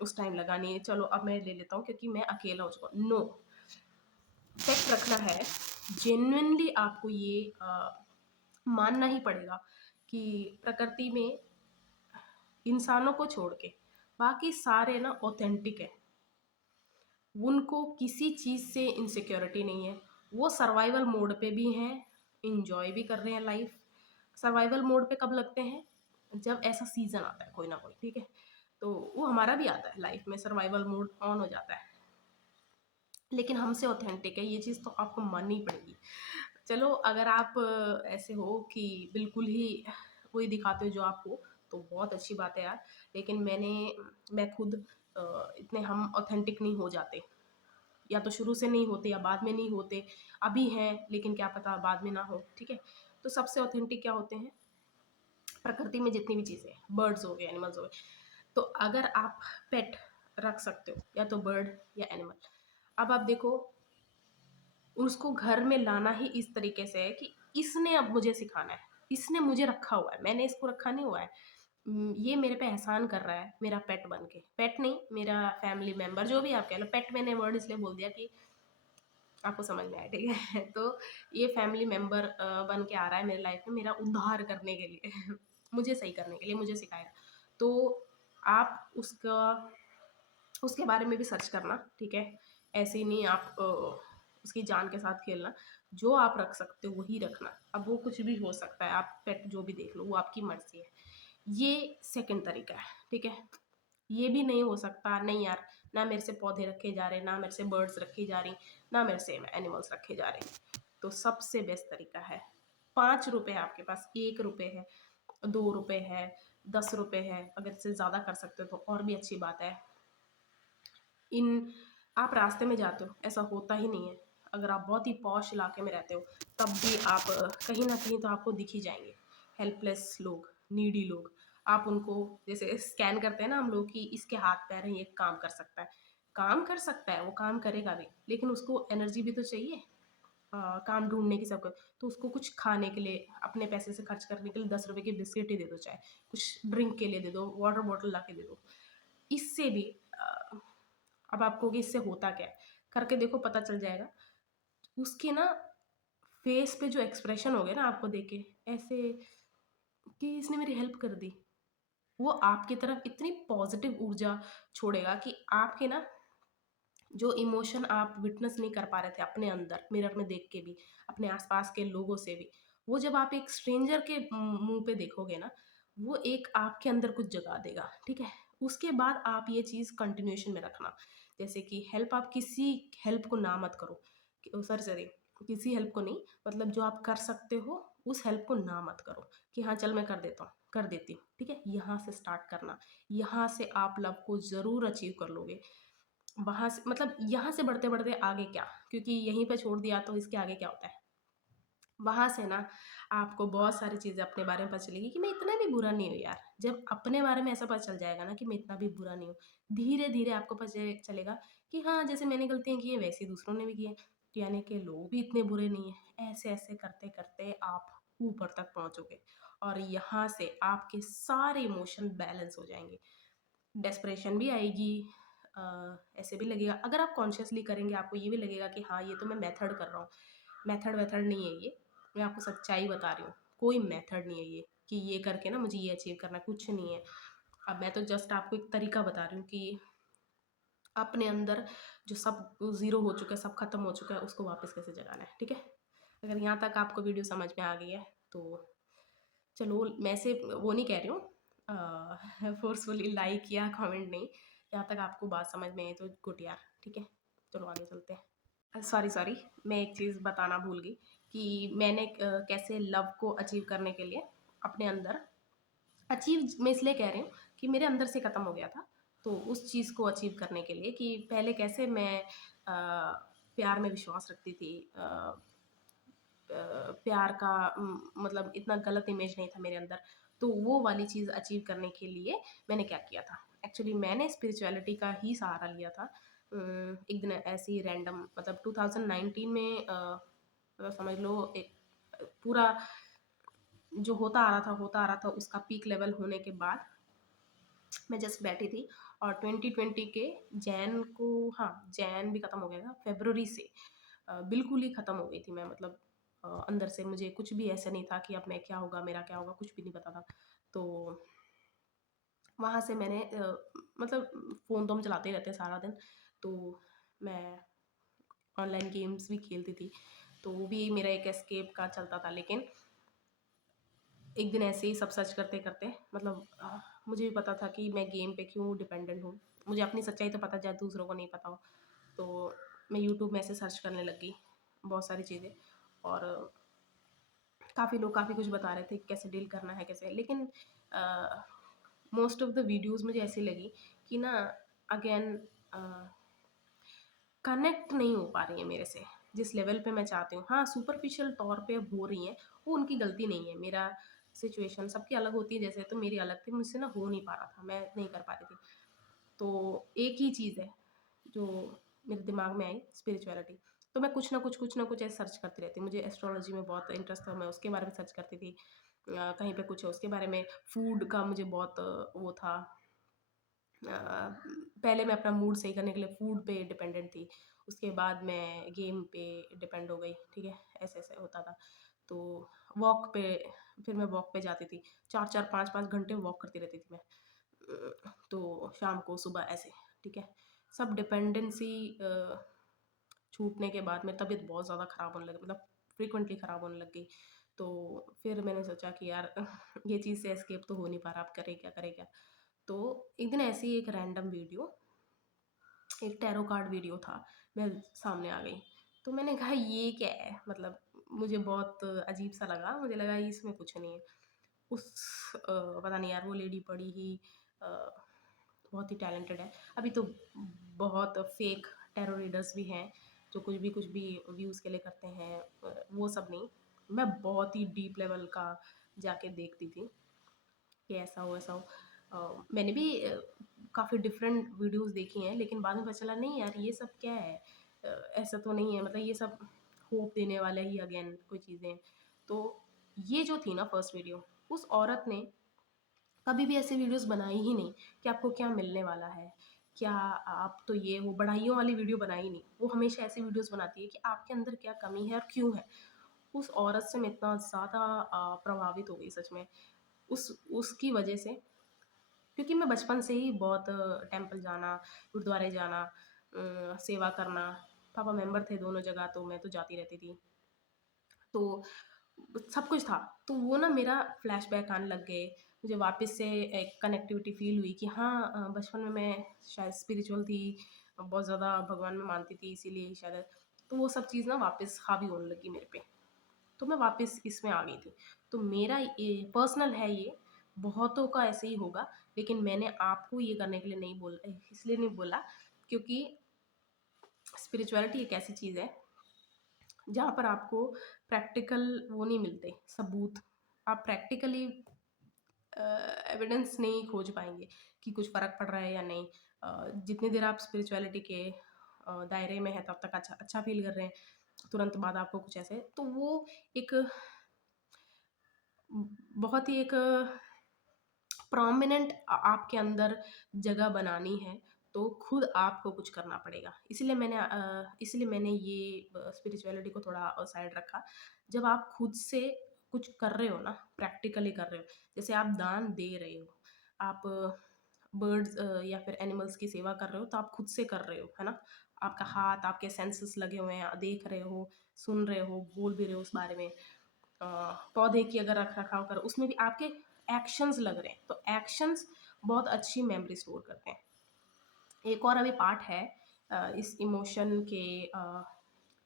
उस टाइम लगा नहीं, चलो अब मैं ले लेता हूँ क्योंकि मैं अकेला हो चुका हूँ। नो, पेट रखना है, जेन्युइनली आपको ये मानना ही पड़ेगा कि प्रकृति में इंसानों को छोड़ के बाकी सारे ना ऑथेंटिक है, उनको किसी चीज़ से इनसिक्योरिटी नहीं है, वो सर्वाइवल मोड पे भी हैं, इंजॉय भी कर रहे हैं लाइफ। सर्वाइवल मोड पे कब लगते हैं, जब ऐसा सीजन आता है कोई ना कोई, ठीक है, तो वो हमारा भी आता है लाइफ में, सर्वाइवल मोड ऑन हो जाता है, लेकिन हमसे ऑथेंटिक है, ये चीज़ तो आपको माननी पड़ेगी। चलो अगर आप ऐसे हो कि बिल्कुल ही वही दिखाते हो जो आप हो, तो बहुत अच्छी बात है यार, लेकिन मैं खुद इतने हम ऑथेंटिक नहीं हो जाते, या तो शुरू से नहीं होते या बाद में नहीं होते, अभी हैं लेकिन क्या पता बाद में ना हो, ठीक है। तो सबसे ऑथेंटिक क्या होते हैं, प्रकृति में जितनी भी चीज़ें, बर्ड्स हो गए, एनिमल्स हो गए, तो अगर आप पेट रख सकते हो या तो बर्ड या एनिमल, अब आप देखो उसको घर में लाना ही इस तरीके से है कि इसने अब मुझे सिखाना है, इसने मुझे रखा हुआ है, मैंने इसको रखा नहीं हुआ है। ये मेरे पे एहसान कर रहा है मेरा पेट बन के, पेट नहीं मेरा फैमिली मेंबर, जो भी आप कह लो, पेट मैंने वर्ड इसलिए बोल दिया कि आपको समझ में आए, ठीक है। तो ये फैमिली मेंबर बन के आ रहा है मेरी लाइफ में मेरा उद्धार करने के लिए मुझे सही करने के लिए, मुझे सिखाएगा। तो आप उसका उसके बारे में भी सर्च करना, ठीक है, ऐसे ही नहीं आप उसकी जान के साथ खेलना, जो आप रख सकते हो वही रखना। अब वो कुछ भी हो सकता है, आप पेट जो भी देख लो वो आपकी मर्जी है। ये सेकंड तरीका है, ठीक है। ये भी नहीं हो सकता, नहीं यार, ना मेरे से पौधे रखे जा रहे, ना मेरे से बर्ड्स रखी जा रही, ना मेरे से एनिमल्स रखे जा रहे, तो सबसे बेस्ट तरीका है, 5 रुपए है आपके पास, 1 रुपए है, 2 रुपए है, 10 रुपए है, अगर इससे ज़्यादा कर सकते हो तो और भी अच्छी बात है। इन आप रास्ते में जाते हो, ऐसा होता ही नहीं है, अगर आप बहुत ही पॉश इलाके में रहते हो तब भी आप कहीं ना कहीं तो आपको दिख ही जाएंगे हेल्पलेस लोग, नीडी लोग। आप उनको जैसे स्कैन करते हैं ना हम लोग कि इसके हाथ पैर हैं, ये काम कर सकता है, काम कर सकता है, वो काम करेगा भी, लेकिन उसको एनर्जी भी तो चाहिए, काम ढूंढने की सबको, तो उसको कुछ खाने के लिए अपने पैसे से खर्च करने के लिए 10 रुपए की बिस्किट ही दे दो, चाहे कुछ ड्रिंक के लिए दे दो, वाटर बॉटल ला के दे दो, इससे भी अब आप कहोगे इससे होता क्या है, करके देखो पता चल जाएगा। उसके ना फेस पे जो एक्सप्रेशन हो गए ना आपको देख के, ऐसे कि इसने मेरी हेल्प कर दी, वो आपकी तरफ इतनी पॉजिटिव ऊर्जा छोड़ेगा कि आपके ना जो इमोशन आप विटनेस नहीं कर पा रहे थे अपने अंदर मिरर में देख के भी, अपने आसपास के लोगों से भी, वो जब आप एक स्ट्रेंजर के मुंह पे देखोगे ना, वो एक आपके अंदर कुछ जगा देगा, ठीक है। उसके बाद आप ये चीज़ कंटिन्यूएशन में रखना, जैसे कि हेल्प, आप किसी हेल्प को ना मत करो, सर सॉरी, किसी हेल्प को नहीं, मतलब जो आप कर सकते हो उस हेल्प को ना मत करो कि हाँ चल मैं कर देता हूँ, कर देती हूँ, ठीक है, यहाँ से स्टार्ट करना, यहाँ से आप लव को ज़रूर अचीव कर लोगे। वहाँ से मतलब यहाँ से बढ़ते-बढ़ते आगे क्या? क्योंकि यहीं पे छोड़ दिया तो इसके आगे क्या होता है? वहाँ से ना आपको बहुत सारी चीज़ें अपने बारे में पता चलेगी कि मैं इतना भी बुरा नहीं हूँ यार। जब अपने बारे में ऐसा पता चल जाएगा ना कि मैं इतना भी बुरा नहीं हूँ, धीरे-धीरे आपको पता चलेगा कि हाँ, जैसे मैंने गलतियाँ की हैं वैसे ही दूसरों ने भी की हैं, यानी कि लोग भी इतने बुरे नहीं हैं। ऐसे-ऐसे करते-करते आप ऊपर तक पहुँचोगे और यहाँ से आपके सारे इमोशन बैलेंस हो जाएँगे। डेस्परेशन भी आएगी, ऐसे भी लगेगा। अगर आप कॉन्शियसली करेंगे आपको ये भी लगेगा कि हाँ, ये तो मैं मेथड कर रहा हूँ। मेथड वेथड नहीं है ये, मैं आपको सच्चाई बता रही हूँ। कोई मेथड नहीं है ये कि ये करके ना मुझे ये अचीव करना है, कुछ नहीं है। अब मैं तो जस्ट आपको एक तरीका बता रही हूँ कि अपने अंदर जो सब ज़ीरो हो चुका है, सब खत्म हो चुका है, उसको वापस कैसे जगाना है, ठीक है? अगर यहाँ तक आपको वीडियो समझ में आ गई है तो चलो, मैं से वो नहीं कह रही हूँ फोर्सफुली लाइक या कमेंट नहीं, यहाँ तक आपको बात समझ में आई तो गुड यार, ठीक है? चलो आगे चलते हैं। सॉरी सॉरी, मैं एक चीज़ बताना भूल गई कि मैंने कैसे लव को अचीव करने के लिए अपने अंदर, अचीव मैं इसलिए कह रही हूँ कि मेरे अंदर से ख़त्म हो गया था, तो उस चीज़ को अचीव करने के लिए कि पहले कैसे मैं प्यार में विश्वास रखती थी, प्यार का मतलब इतना गलत इमेज नहीं था मेरे अंदर, तो वो वाली चीज़ अचीव करने के लिए मैंने क्या किया था, एक्चुअली मैंने स्पिरिचुअलिटी का ही सहारा लिया था। एक दिन ऐसे ही रैंडम, मतलब 2019 में मतलब समझ लो एक पूरा जो होता आ रहा था उसका पीक लेवल होने के बाद मैं जस्ट बैठी थी, और 2020 के जैन को, हाँ, जैन भी ख़त्म हो गया था, फ़रवरी से बिल्कुल ही ख़त्म हो गई थी मैं, मतलब अंदर से मुझे कुछ भी ऐसा नहीं था कि अब मैं क्या होगा, मेरा क्या होगा, कुछ भी नहीं पता था। तो वहाँ से मैंने मतलब फ़ोन तो हम चलाते ही रहते हैं सारा दिन, तो मैं ऑनलाइन गेम्स भी खेलती थी, तो वो भी मेरा एक एस्केप का चलता था। लेकिन एक दिन ऐसे ही सब सर्च करते-करते, मतलब मुझे भी पता था कि मैं गेम पे क्यों डिपेंडेंट हूँ। मुझे अपनी सच्चाई तो पता, शायद दूसरों को नहीं पता हो। तो मैं यूट्यूब में ऐसे सर्च करने लग गई, बहुत सारी चीज़ें, और काफ़ी लोग काफ़ी कुछ बता रहे थे कि कैसे डील करना है, कैसे, लेकिन मोस्ट ऑफ द वीडियोज़ मुझे ऐसी लगी कि ना, अगेन कनेक्ट नहीं हो पा रही है मेरे से, जिस लेवल पे मैं चाहती हूँ। हाँ, सुपरफिशियल तौर पे हो रही हैं, वो उनकी गलती नहीं है। मेरा सिचुएशन सबकी अलग होती है, जैसे तो मेरी अलग थी, मुझसे ना हो नहीं पा रहा था, मैं नहीं कर पा रही थी। तो एक ही चीज़ है जो मेरे दिमाग में आई, स्पिरिचुअलिटी। तो मैं कुछ ना कुछ ऐसे सर्च करती रहती, मुझे एस्ट्रोलॉजी में बहुत इंटरेस्ट था, मैं उसके बारे में सर्च करती थी। कहीं पे कुछ है उसके बारे में, फूड का मुझे बहुत वो था। पहले मैं अपना मूड सही करने के लिए फूड पे डिपेंडेंट थी, उसके बाद मैं गेम पे डिपेंड हो गई, ठीक है? ऐसे-ऐसे होता था। तो वॉक पे, फिर मैं वॉक पे जाती थी, 4-4 5-5 घंटे वॉक करती रहती थी मैं। तो शाम को, सुबह, ऐसे, ठीक है? सब डिपेंडेंसी छूटने के बाद मेरी तबीयत बहुत ज़्यादा ख़राब होने लगी, मतलब फ्रीक्वेंटली ख़राब होने लग गई। तो फिर मैंने सोचा कि यार ये चीज़ से एस्केप तो हो नहीं पा रहा, अब करें क्या, करें क्या? तो एक दिन ऐसे ही एक रैंडम वीडियो, एक टैरो कार्ड वीडियो था, मैं सामने आ गई। तो मैंने कहा ये क्या है? मतलब मुझे बहुत अजीब-सा लगा, मुझे लगा इसमें कुछ नहीं है। उस पता नहीं यार, वो लेडी बड़ी ही अ, बहुत ही टैलेंटेड है। अभी तो बहुत फेक टैरो रीडर्स भी हैं, जो कुछ भी व्यूज़ के लिए करते हैं, वो सब नहीं। मैं बहुत ही डीप लेवल का जाके देखती थी कि ऐसा हो, ऐसा हो। मैंने भी काफ़ी डिफरेंट वीडियोज़ देखी हैं, लेकिन बाद में पता चला नहीं यार, ये सब क्या है? ऐसा तो नहीं है, मतलब ये सब होप देने वाला ही अगेन कोई चीज़ें। तो ये जो थी ना फर्स्ट वीडियो, उस औरत ने कभी भी ऐसी वीडियोज़ बनाई ही नहीं कि आपको क्या मिलने वाला है, क्या आप तो ये वो बढ़ाइयों वाली वीडियो बनाई ही नहीं। वो हमेशा ऐसी वीडियोज़ बनाती है कि आपके अंदर क्या कमी है और क्यों है। उस औरत से मैं इतना ज़्यादा प्रभावित हो गई सच में, उस उसकी वजह से, क्योंकि मैं बचपन से ही बहुत टेंपल जाना, गुरुद्वारे जाना, सेवा करना, पापा मेंबर थे दोनों जगह, तो मैं तो जाती रहती थी। तो सब कुछ था। तो वो ना मेरा फ्लैशबैक आने लग गए। मुझे वापस से एक कनेक्टिविटी फ़ील हुई कि हाँ, बचपन में मैं शायद स्पिरिचुअल थी, बहुत ज़्यादा भगवान में मानती थी, इसीलिए शायद, तो वो सब चीज़ ना वापस हावी होने लगी मेरे पे। तो मैं वापस इसमें आ गई थी। तो मेरा ये पर्सनल है ये, बहुतों का ऐसे ही होगा, लेकिन मैंने आपको ये करने के लिए नहीं इसलिए नहीं बोला, क्योंकि स्पिरिचुअलिटी एक ऐसी चीज़ है जहाँ पर आपको प्रैक्टिकल वो नहीं मिलते सबूत। आप प्रैक्टिकली एविडेंस नहीं खोज पाएँगे कि कुछ फ़र्क पड़ रहा है या नहीं। जितनी देर आप स्पिरिचुअलिटी के दायरे में हैं तब तक अच्छा अच्छा फ़ील कर रहे हैं, तुरंत बाद आपको कुछ ऐसे, तो वो एक बहुत ही एक प्रोमिनेंट आपके अंदर जगह बनानी है, तो खुद आपको कुछ करना पड़ेगा। इसलिए मैंने ये स्पिरिचुअलिटी को थोड़ा साइड रखा। जब आप खुद से कुछ कर रहे हो ना, प्रैक्टिकली कर रहे हो, जैसे आप दान दे रहे हो, आप बर्ड्स या फिर एनिमल्स की सेवा कर रहे हो, तो आप खुद से कर रहे हो, है ना? आपका हाथ, आपके सेंसेस लगे हुए हैं, देख रहे हो, सुन रहे हो, बोल भी रहे हो उस बारे में। पौधे की अगर रख-रखाव करो, उसमें भी आपके एक्शंस लग रहे हैं, तो एक्शंस बहुत अच्छी मेमोरी स्टोर करते हैं। एक और अभी पार्ट है इस इमोशन के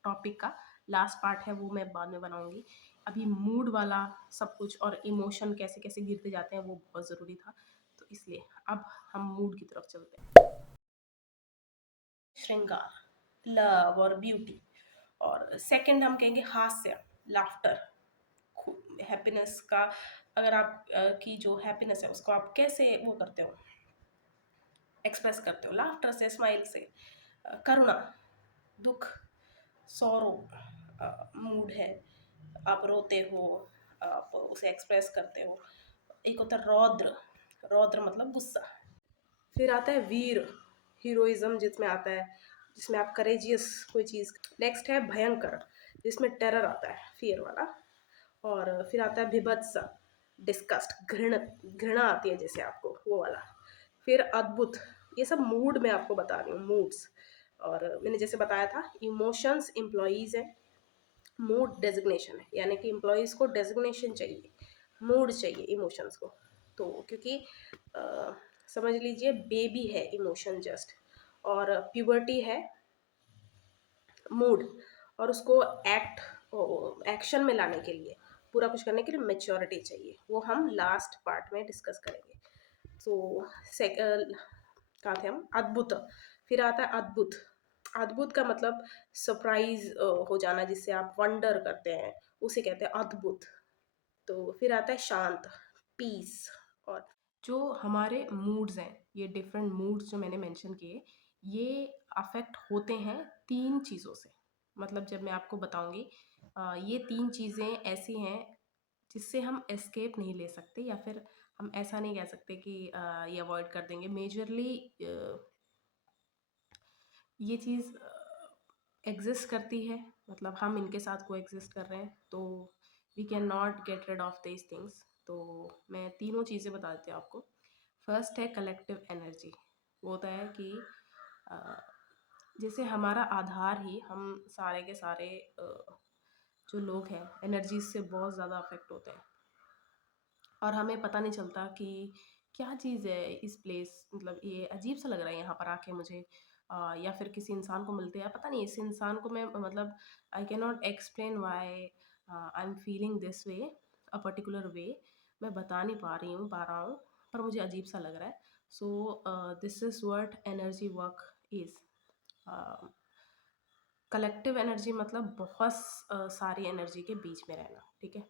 टॉपिक का, लास्ट पार्ट है, वो मैं बाद में बनाऊँगी। अभी मूड वाला सब कुछ और इमोशन कैसे-कैसे गिरते जाते हैं, वो बहुत ज़रूरी था। तो इसलिए अब हम मूड की तरफ चलते हैं। श्रृंगार, लव और ब्यूटी, और सेकंड हम कहेंगे हास्य, लाफ्टर, हैप्पीनेस का। अगर आप की जो हैप्पीनेस है उसको आप कैसे वो करते हो, एक्सप्रेस करते हो, लाफ्टर से, स्माइल से। करुणा, दुख, सॉरो, मूड है, आप रोते हो, आप उसे एक्सप्रेस करते हो। एक होता है रौद्र, रौद्र मतलब गुस्सा। फिर आता है वीर, हीरोइज्म जिसमें आता है, जिसमें आप करेजियस कोई चीज़। नेक्स्ट है भयंकर, जिसमें टेरर आता है, फियर वाला। और फिर आता है बीभत्स, डिस्गस्ट, घृणा आती है जैसे आपको, वो वाला। फिर अद्भुत, ये सब मूड मैं आपको बता रही हूँ, मूड्स। और मैंने जैसे बताया था, इमोशंस एम्प्लॉयज़ है, मूड डेजिग्नेशन है, यानी कि एम्प्लॉयज़ को डेजिग्नेशन चाहिए, मूड चाहिए इमोशंस को। तो क्योंकि अ, समझ लीजिए बेबी है इमोशन जस्ट, और प्यूबर्टी है मूड, और उसको एक्शन में लाने के लिए, पूरा कुछ करने के लिए मेच्योरिटी चाहिए। वो हम लास्ट पार्ट में डिस्कस करेंगे। तो कहाँ थे हम, अद्भुत। फिर आता है अद्भुत, अद्भुत का मतलब सरप्राइज हो जाना, जिससे आप वंडर करते हैं, उसे कहते हैं अद्भुत। तो फिर आता है शांत, पीस। और जो हमारे मूड्स हैं, ये डिफरेंट मूड्स जो मैंने मेंशन किए, ये अफेक्ट होते हैं तीन चीज़ों से। मतलब जब मैं आपको बताऊंगी, ये तीन चीज़ें ऐसी हैं जिससे हम एस्केप नहीं ले सकते, या फिर हम ऐसा नहीं कह सकते कि ये अवॉइड कर देंगे। मेजरली ये चीज़ एग्जिस्ट करती है, मतलब हम इनके साथ को एग्जिस्ट कर रहे हैं, तो we can not get rid of this things. तो मैं तीनों चीज़ें बता देती हूँ आपको। फर्स्ट है कलेक्टिव एनर्जी। वो होता है कि अ, जैसे हमारा आधार ही, हम सारे के सारे जो लोग हैं एनर्जी से बहुत ज़्यादा अफेक्ट होते हैं, और हमें पता नहीं चलता कि क्या चीज़ है इस प्लेस, मतलब ये अजीब सा लग रहा है यहाँ पर आके मुझे। या फिर किसी इंसान को मिलते हैं, पता नहीं इस इंसान को मैं, मतलब I can not explain why I am feeling this way, a particular way. मैं बता नहीं पा रहा हूँ, पर मुझे अजीब सा लग रहा है। So this is what energy work is. Collective energy मतलब बहुत सारी एनर्जी के बीच में रहना, ठीक है?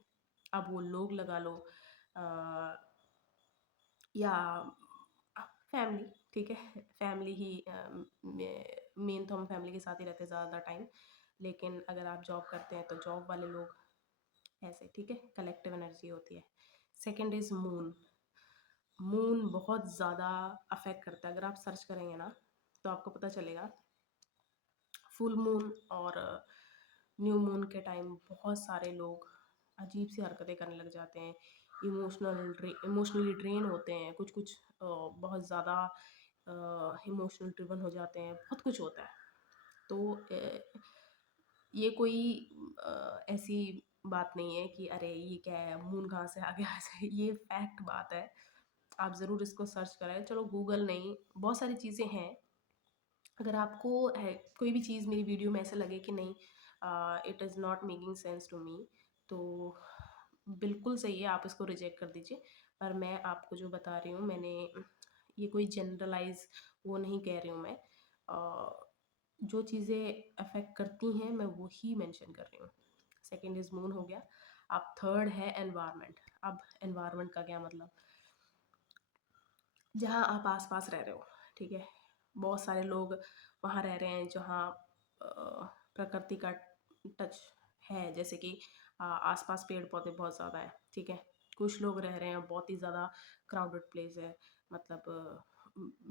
अब वो लोग लगा लो, अ, या फैमिली, ठीक है? फैमिली ही, मेन तो हम फैमिली के साथ ही रहते हैं ज़्यादा टाइम, लेकिन अगर आप जॉब करते हैं तो जॉब वाले लोग, ऐसे, ठीक है? कलेक्टिव एनर्जी होती है। Second is moon. मून बहुत ज़्यादा अफेक्ट करता है, अगर आप सर्च करेंगे ना तो आपको पता चलेगा। फुल मून और न्यू मून के टाइम बहुत सारे लोग अजीब सी हरकतें करने लग जाते हैं, इमोशनली ड्रेन होते हैं, कुछ कुछ बहुत ज़्यादा इमोशनल ड्रिवन हो जाते हैं, बहुत कुछ होता है। तो ये कोई ऐसी बात नहीं है कि अरे ये क्या है, मून कहाँ से आ गया ऐसे, ये फैक्ट बात है। आप ज़रूर इसको सर्च करें, चलो गूगल नहीं, बहुत सारी चीज़ें हैं। अगर आपको है कोई भी चीज़ मेरी वीडियो में ऐसा लगे कि नहीं, it is not making sense to me, तो बिल्कुल सही है, आप इसको रिजेक्ट कर दीजिए। पर मैं आपको जो बता रही हूँ, मैंने ये कोई जनरलाइज वो नहीं कह रही हूँ मैं। जो चीज़ें अफेक्ट करती हैं मैं वही मेंशन कर रही हूँ। सेकंड इज़ मून हो गया। अब थर्ड है एनवायरनमेंट। अब एनवायरनमेंट का क्या मतलब, जहाँ आप आस-पास रह रहे हो, ठीक है? बहुत सारे लोग वहाँ रह रहे हैं जहाँ प्रकृति का टच है, जैसे कि आस-पास पेड़-पौधे बहुत ज़्यादा हैं, ठीक है? कुछ लोग रह रहे हैं बहुत ही ज़्यादा क्राउडेड प्लेस है, मतलब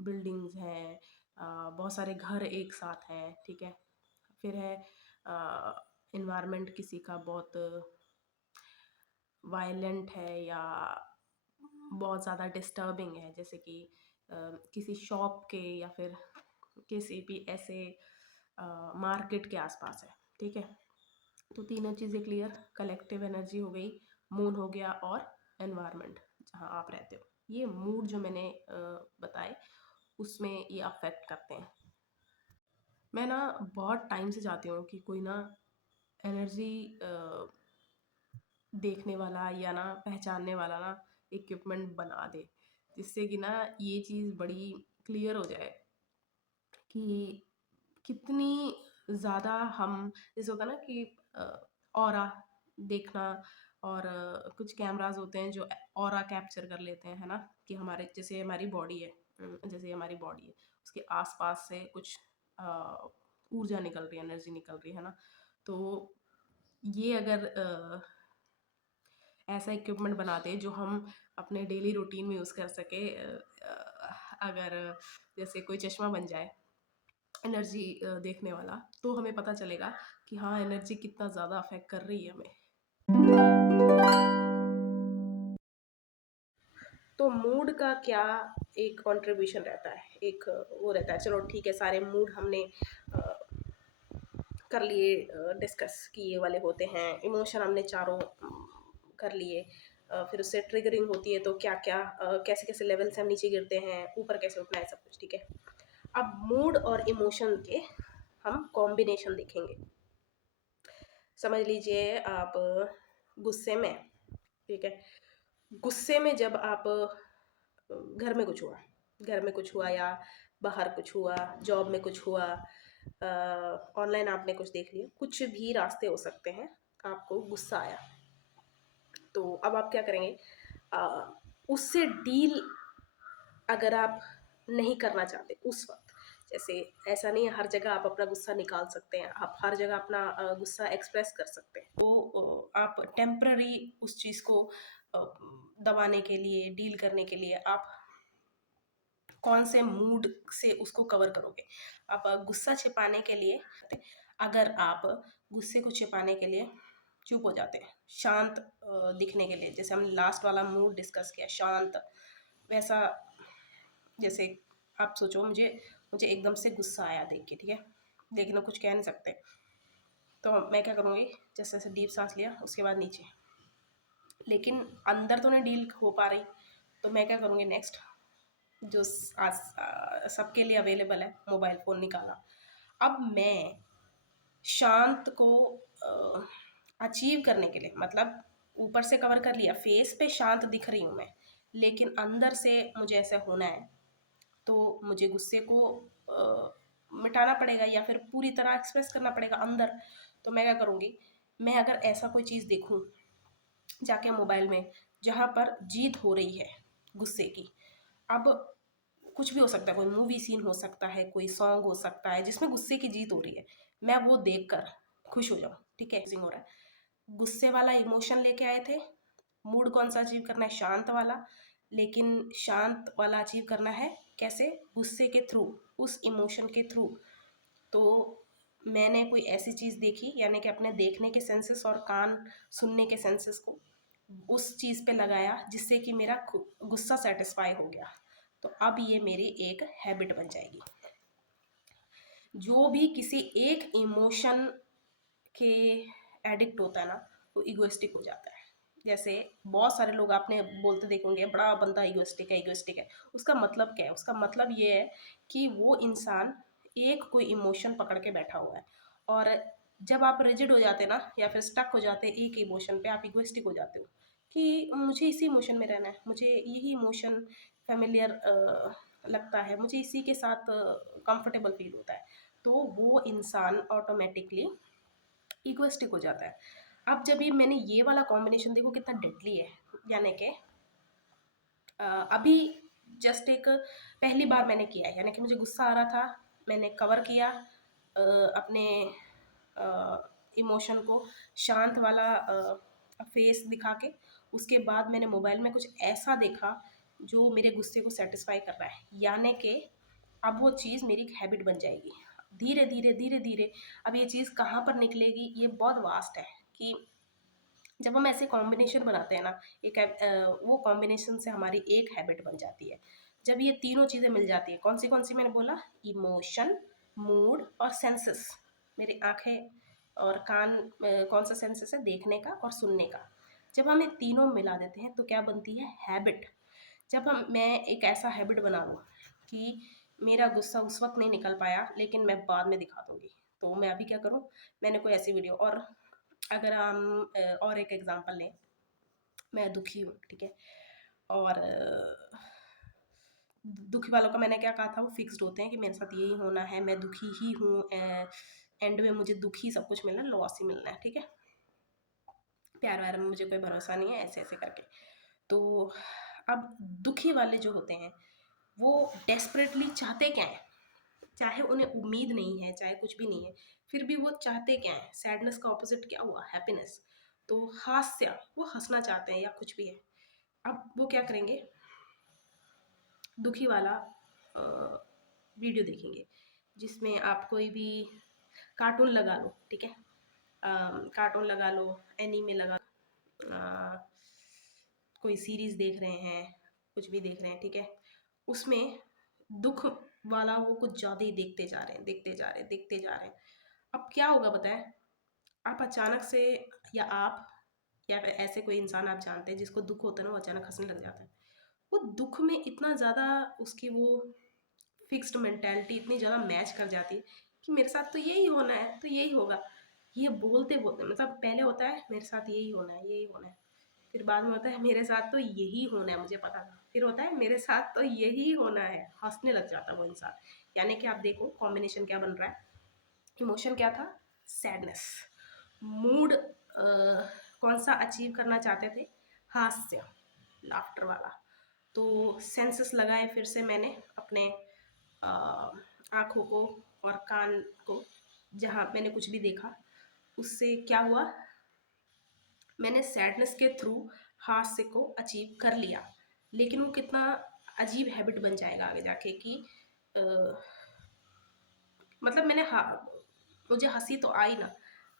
बिल्डिंग्स हैं, बहुत सारे घर एक साथ हैं, ठीक है। फिर है इन्वायरमेंट किसी का बहुत वायलेंट है या बहुत ज़्यादा डिस्टर्बिंग है, जैसे कि किसी शॉप के या फिर किसी भी ऐसे मार्केट के आसपास है, ठीक है। तो तीनों चीज़ें क्लियर, कलेक्टिव एनर्जी हो गई, मून हो गया और एनवायरनमेंट जहाँ आप रहते हो। ये मूड जो मैंने बताए उसमें ये अफेक्ट करते हैं। मैं ना बहुत टाइम से चाहती हूँ कि कोई ना एनर्जी देखने वाला या ना पहचानने वाला ना इक्विपमेंट बना दे, जिससे कि ना ये चीज़ बड़ी क्लियर हो जाए कि कितनी ज़्यादा हम, जैसे होता है ना कि ऑरा देखना, और कुछ कैमरास होते हैं जो ऑरा कैप्चर कर लेते हैं, है ना, कि हमारे जैसे हमारी बॉडी है, जैसे हमारी बॉडी है उसके आसपास से कुछ ऊर्जा निकल रही है, एनर्जी निकल रही है ना। तो ये अगर ऐसा इक्विपमेंट बनाते जो हम अपने डेली रूटीन में यूज़ कर सके, अगर जैसे कोई चश्मा बन जाए एनर्जी देखने वाला, तो हमें पता चलेगा कि हाँ एनर्जी कितना ज़्यादा अफेक्ट कर रही है हमें। तो मूड का क्या एक कंट्रीब्यूशन रहता है, एक वो रहता है। चलो ठीक है, सारे मूड हमने कर लिए डिस्कस कि ये वाले होते हैं। इमोशन हमने चारों कर लिए। फिर उससे ट्रिगरिंग होती है तो क्या क्या कैसे कैसे लेवल से हम नीचे गिरते हैं, ऊपर कैसे उठना है, सब कुछ ठीक है। अब मूड और इमोशन के हम कॉम्बिनेशन देखेंगे। समझ लीजिए आप गुस्से में, ठीक है। गुस्से में जब आप घर में कुछ हुआ, घर में कुछ हुआ या बाहर कुछ हुआ, जॉब में कुछ हुआ, ऑनलाइन आपने कुछ देख लिया, कुछ भी रास्ते हो सकते हैं, आपको गुस्सा आया, तो अब आप क्या करेंगे? उससे डील अगर आप नहीं करना चाहते उस वक्त, जैसे ऐसा नहीं है हर जगह आप अपना गुस्सा निकाल सकते हैं, आप हर जगह अपना गुस्सा एक्सप्रेस कर सकते हैं, तो आप टेम्पररी उस चीज़ को दबाने के लिए, डील करने के लिए आप कौन से मूड से उसको कवर करोगे? आप गुस्सा छिपाने के लिए, अगर आप गुस्से को छिपाने के लिए चुप हो जाते हैं, शांत दिखने के लिए, जैसे हमने लास्ट वाला मूड डिस्कस किया शांत, वैसा जैसे आप सोचो मुझे मुझे एकदम से गुस्सा आया देख के, ठीक है, लेकिन हम कुछ कह नहीं सकते, तो मैं क्या करूँगी, जैसे जैसे डीप सांस लिया उसके बाद नीचे, लेकिन अंदर तो नहीं डील हो पा रही, तो मैं क्या करूँगी नेक्स्ट, जो आज सबके लिए अवेलेबल है, मोबाइल फ़ोन निकाला। अब मैं शांत को अचीव करने के लिए, मतलब ऊपर से कवर कर लिया, फेस पे शांत दिख रही हूँ मैं, लेकिन अंदर से मुझे ऐसा होना है, तो मुझे गुस्से को मिटाना पड़ेगा या फिर पूरी तरह एक्सप्रेस करना पड़ेगा अंदर। तो मैं क्या करूँगी, मैं अगर ऐसा कोई चीज़ देखूँ जाके मोबाइल में जहाँ पर जीत हो रही है गुस्से की, अब कुछ भी हो सकता है, कोई मूवी सीन हो सकता है, कोई सॉन्ग हो सकता है जिसमें गुस्से की जीत हो रही है, मैं वो देखकर खुश हो जाऊँ, ठीक है, हो रहा है, गुस्से वाला इमोशन लेके आए थे, मूड कौन सा अचीव करना है, शांत वाला, लेकिन शांत वाला अचीव करना है कैसे, गुस्से के थ्रू, उस इमोशन के थ्रू। तो मैंने कोई ऐसी चीज़ देखी, यानी कि अपने देखने के सेंसेस और कान सुनने के सेंसेस को उस चीज़ पे लगाया जिससे कि मेरा गुस्सा सेटिस्फाई हो गया, तो अब ये मेरी एक हैबिट बन जाएगी। जो भी किसी एक इमोशन के एडिक्ट होता है ना, वो इगोइस्टिक हो जाता है। जैसे बहुत सारे लोग आपने बोलते देखोगे, बड़ा बंदा इगोइस्टिक है, इगोइस्टिक है, उसका मतलब क्या है? उसका मतलब ये है कि वो इंसान एक कोई इमोशन पकड़ के बैठा हुआ है, और जब आप रिजिड हो जाते ना या फिर स्टक हो जाते एक इमोशन पे, आप इगोइस्टिक हो जाते हो कि मुझे इसी इमोशन में रहना है, मुझे यही इमोशन फेमिलियर लगता है, मुझे इसी के साथ कंफर्टेबल फील होता है, तो वो इंसान ऑटोमेटिकली इगोइस्टिक हो जाता है। अब जब ये मैंने ये वाला कॉम्बिनेशन देखो कितना डेडली है, यानी कि अभी जस्ट एक पहली बार मैंने किया है, यानी कि मुझे गुस्सा आ रहा था, मैंने कवर किया अपने इमोशन को, शांत वाला फेस दिखा के, उसके बाद मैंने मोबाइल में कुछ ऐसा देखा जो मेरे गुस्से को सेटिस्फाई कर रहा है, यानी कि अब वो चीज़ मेरी एक हैबिट बन जाएगी। धीरे धीरे धीरे धीरे अब ये चीज़ कहाँ पर निकलेगी, ये बहुत वास्ट है कि जब हम ऐसे कॉम्बिनेशन बनाते हैं ना, वो कॉम्बिनेशन से हमारी एक हैबिट बन जाती है। जब ये तीनों चीज़ें मिल जाती है, कौन सी मैंने बोला, इमोशन, मूड और सेंसेस। मेरी आंखें और कान, कौन सा सेंसेस है, देखने का और सुनने का। जब हम ये तीनों मिला देते हैं तो क्या बनती है, हैबिट। जब मैं एक ऐसा हैबिट बना लूँ कि मेरा गुस्सा उस वक्त नहीं निकल पाया लेकिन मैं बाद में दिखा दूंगी, तो मैं अभी क्या करूँ, मैंने कोई ऐसी वीडियो, और अगर हम और एक एग्जांपल लें, मैं दुखी हूँ, ठीक है, और दुखी वालों का मैंने क्या कहा था, वो फिक्स्ड होते हैं कि मेरे साथ यही होना है, मैं दुखी ही हूँ, एंड में मुझे दुखी सब कुछ मिलना, लॉस ही मिलना है, ठीक है, प्यार व्यार में मुझे कोई भरोसा नहीं है, ऐसे ऐसे करके। तो अब दुखी वाले जो होते हैं वो डेस्परेटली चाहते क्या है, चाहे उन्हें उम्मीद नहीं है, चाहे कुछ भी नहीं है, फिर भी वो चाहते क्या है, सैडनेस का ऑपोजिट क्या हुआ, हैप्पीनेस। तो हास्य, वो हंसना चाहते हैं या कुछ भी है। अब वो क्या करेंगे, दुखी वाला वीडियो देखेंगे जिसमें आप कोई भी कार्टून लगा लो, ठीक है, कार्टून लगा लो, एनीमे लगा लो, कोई सीरीज देख रहे हैं, कुछ भी देख रहे हैं, ठीक है, उसमें दुख वाला वो कुछ ज़्यादा ही देखते जा रहे हैं, देखते जा रहे हैं, देखते जा रहे हैं। अब क्या होगा बताएं, आप अचानक से, या आप, या फिर ऐसे कोई इंसान आप जानते हैं जिसको दुख होता है ना, वो अचानक हंसने लग जाता है। वो दुख में इतना ज़्यादा उसकी वो फिक्स्ड मेंटालिटी इतनी ज़्यादा मैच कर जाती है कि मेरे साथ तो यही होना है, तो यही होगा। ये बोलते बोलते, मतलब पहले होता है मेरे साथ यही होना है, यही होना है, फिर बाद में होता है मेरे साथ तो यही होना है, मुझे पता था, फिर होता है मेरे साथ तो यही होना है, हंसने लग जाता है वो इंसान। यानी कि आप देखो कॉम्बिनेशन क्या बन रहा है, इमोशन क्या था, सैडनेस, मूड कौन सा अचीव करना चाहते थे, हास्य, लाफ्टर वाला। तो सेंसेस लगाए फिर से मैंने अपने आँखों को और कान को, जहाँ मैंने कुछ भी देखा उससे क्या हुआ, मैंने सैडनेस के थ्रू हास्य को अचीव कर लिया। लेकिन वो कितना अजीब हैबिट बन जाएगा आगे जाके कि अ, मतलब मुझे हंसी तो आई ना,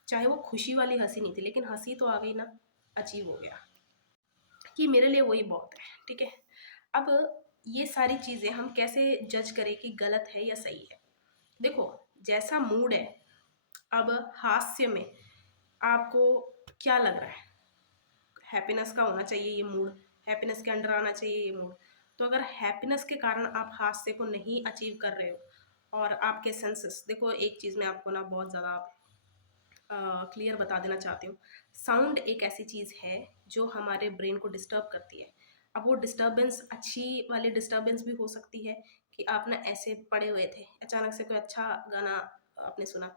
चाहे वो खुशी वाली हंसी नहीं थी लेकिन हंसी तो आ गई ना, अचीव हो गया कि मेरे लिए वही बहुत है, ठीक है। अब ये सारी चीज़ें हम कैसे जज करें कि गलत है या सही है, देखो जैसा मूड है, अब हास्य में आपको क्या लग रहा है, हैप्पीनेस का होना चाहिए ये मूड, हैप्पीनेस के अंडर आना चाहिए ये मूड। तो अगर हैप्पीनेस के कारण आप हास्य को नहीं अचीव कर रहे हो और आपके सेंसेस, देखो एक चीज़ मैं आपको ना बहुत ज़्यादा क्लियर बता देना चाहती हूँ, साउंड एक ऐसी चीज़ है जो हमारे ब्रेन को डिस्टर्ब करती है। अब वो डिस्टर्बेंस अच्छी वाली डिस्टर्बेंस भी हो सकती है कि आप ना ऐसे पड़े हुए थे, अचानक से कोई अच्छा गाना आपने सुना,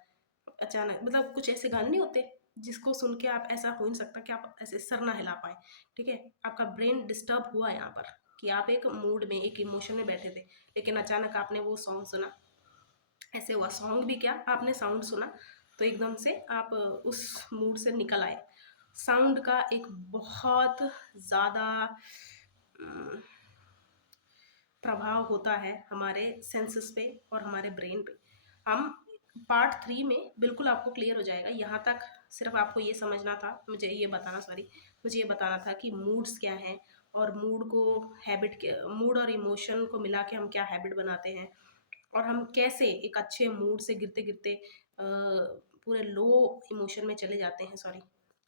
अचानक मतलब कुछ ऐसे गाने नहीं होते जिसको सुन के आप, ऐसा हो नहीं सकता कि आप ऐसे सर ना हिला पाए, ठीक है, आपका ब्रेन डिस्टर्ब हुआ यहाँ पर कि आप एक मूड में, एक इमोशन में बैठे थे, लेकिन अचानक आपने वो सॉन्ग सुना, ऐसे हुआ, सॉन्ग भी क्या, आपने साउंड सुना तो एकदम से आप उस मूड से निकल आए। साउंड का एक बहुत ज़्यादा प्रभाव होता है हमारे सेंसेस पे और हमारे ब्रेन पे। हम पार्ट 3 में बिल्कुल आपको क्लियर हो जाएगा, यहाँ तक सिर्फ आपको ये समझना था, मुझे ये बताना था कि मूड्स क्या हैं और मूड को, हैबिट के, मूड और इमोशन को मिला के हम क्या हैबिट बनाते हैं, और हम कैसे एक अच्छे मूड से गिरते गिरते पूरे लो इमोशन में चले जाते हैं, सॉरी,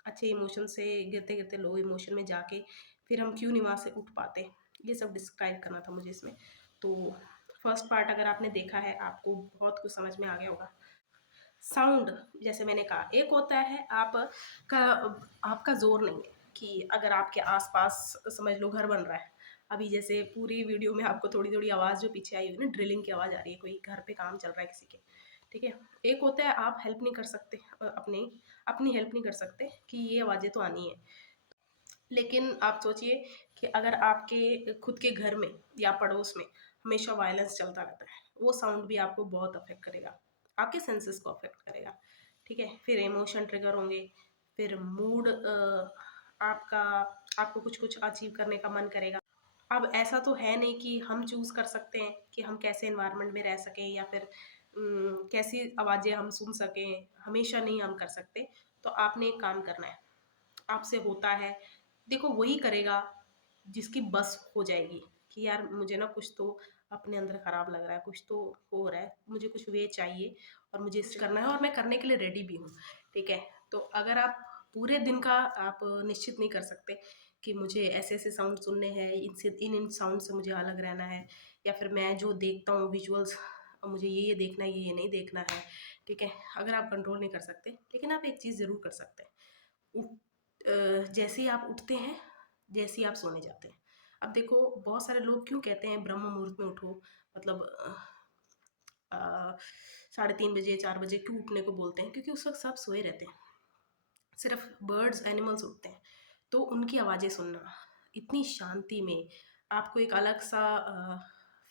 अच्छे इमोशन से गिरते गिरते लो इमोशन में जाके फिर हम क्यों नहीं वहाँ से उठ पाते, ये सब डिस्क्राइब करना था मुझे इसमें। तो फर्स्ट पार्ट अगर आपने देखा है आपको बहुत कुछ समझ में आ गया होगा। साउंड, जैसे मैंने कहा, एक होता है का आपका जोर नहीं है कि अगर आपके आसपास समझ लो घर बन रहा है, अभी जैसे पूरी वीडियो में आपको थोड़ी थोड़ी आवाज़ जो पीछे आई हुई ना, ड्रिलिंग की आवाज़ आ रही है, कोई घर पे काम चल रहा है किसी के, ठीक है। एक होता है आप हेल्प नहीं कर सकते, अपनी अपनी हेल्प नहीं कर सकते कि ये आवाज़ें तो आनी है, लेकिन आप सोचिए कि अगर आपके खुद के घर में या पड़ोस में हमेशा वायलेंस चलता रहता है, वो साउंड भी आपको बहुत अफेक्ट करेगा, आपके सेंसेस को अफेक्ट करेगा, ठीक है। फिर इमोशन ट्रिगर होंगे, फिर मूड आपका, आपको कुछ कुछ अचीव करने का मन करेगा, अब ऐसा तो है नहीं कि हम चूज़ कर सकते हैं कि हम कैसे एनवायरनमेंट में रह सकें या फिर कैसी आवाज़ें हम सुन सकें, हमेशा नहीं हम कर सकते। तो आपने एक काम करना है, आपसे होता है, देखो वही करेगा जिसकी बस हो जाएगी कि यार मुझे ना कुछ तो अपने अंदर खराब लग रहा है, कुछ तो हो रहा है, मुझे कुछ वे चाहिए और मुझे इस करना है और मैं करने के लिए रेडी भी हूँ, ठीक है? तो अगर आप पूरे दिन का आप निश्चित नहीं कर सकते कि मुझे ऐसे-ऐसे साउंड सुनने हैं, इनसे इन-इन साउंड से मुझे अलग रहना है या फिर मैं जो देखता हूँ विजुअल्स मुझे ये देखना है, ये नहीं देखना है, ठीक है? अगर आप कंट्रोल नहीं कर सकते, लेकिन आप एक चीज़ ज़रूर कर सकते हैं। जैसे ही आप उठते हैं, जैसे ही आप सोने जाते हैं। अब देखो बहुत सारे लोग क्यों कहते हैं ब्रह्म मुहूर्त में उठो, मतलब अ, साढ़े 3 बजे 4 बजे क्यों उठने को बोलते हैं, क्योंकि उस वक्त सब सोए रहते हैं, सिर्फ बर्ड्स एनिमल्स उठते हैं। तो उनकी आवाज़ें सुनना इतनी शांति में आपको एक अलग सा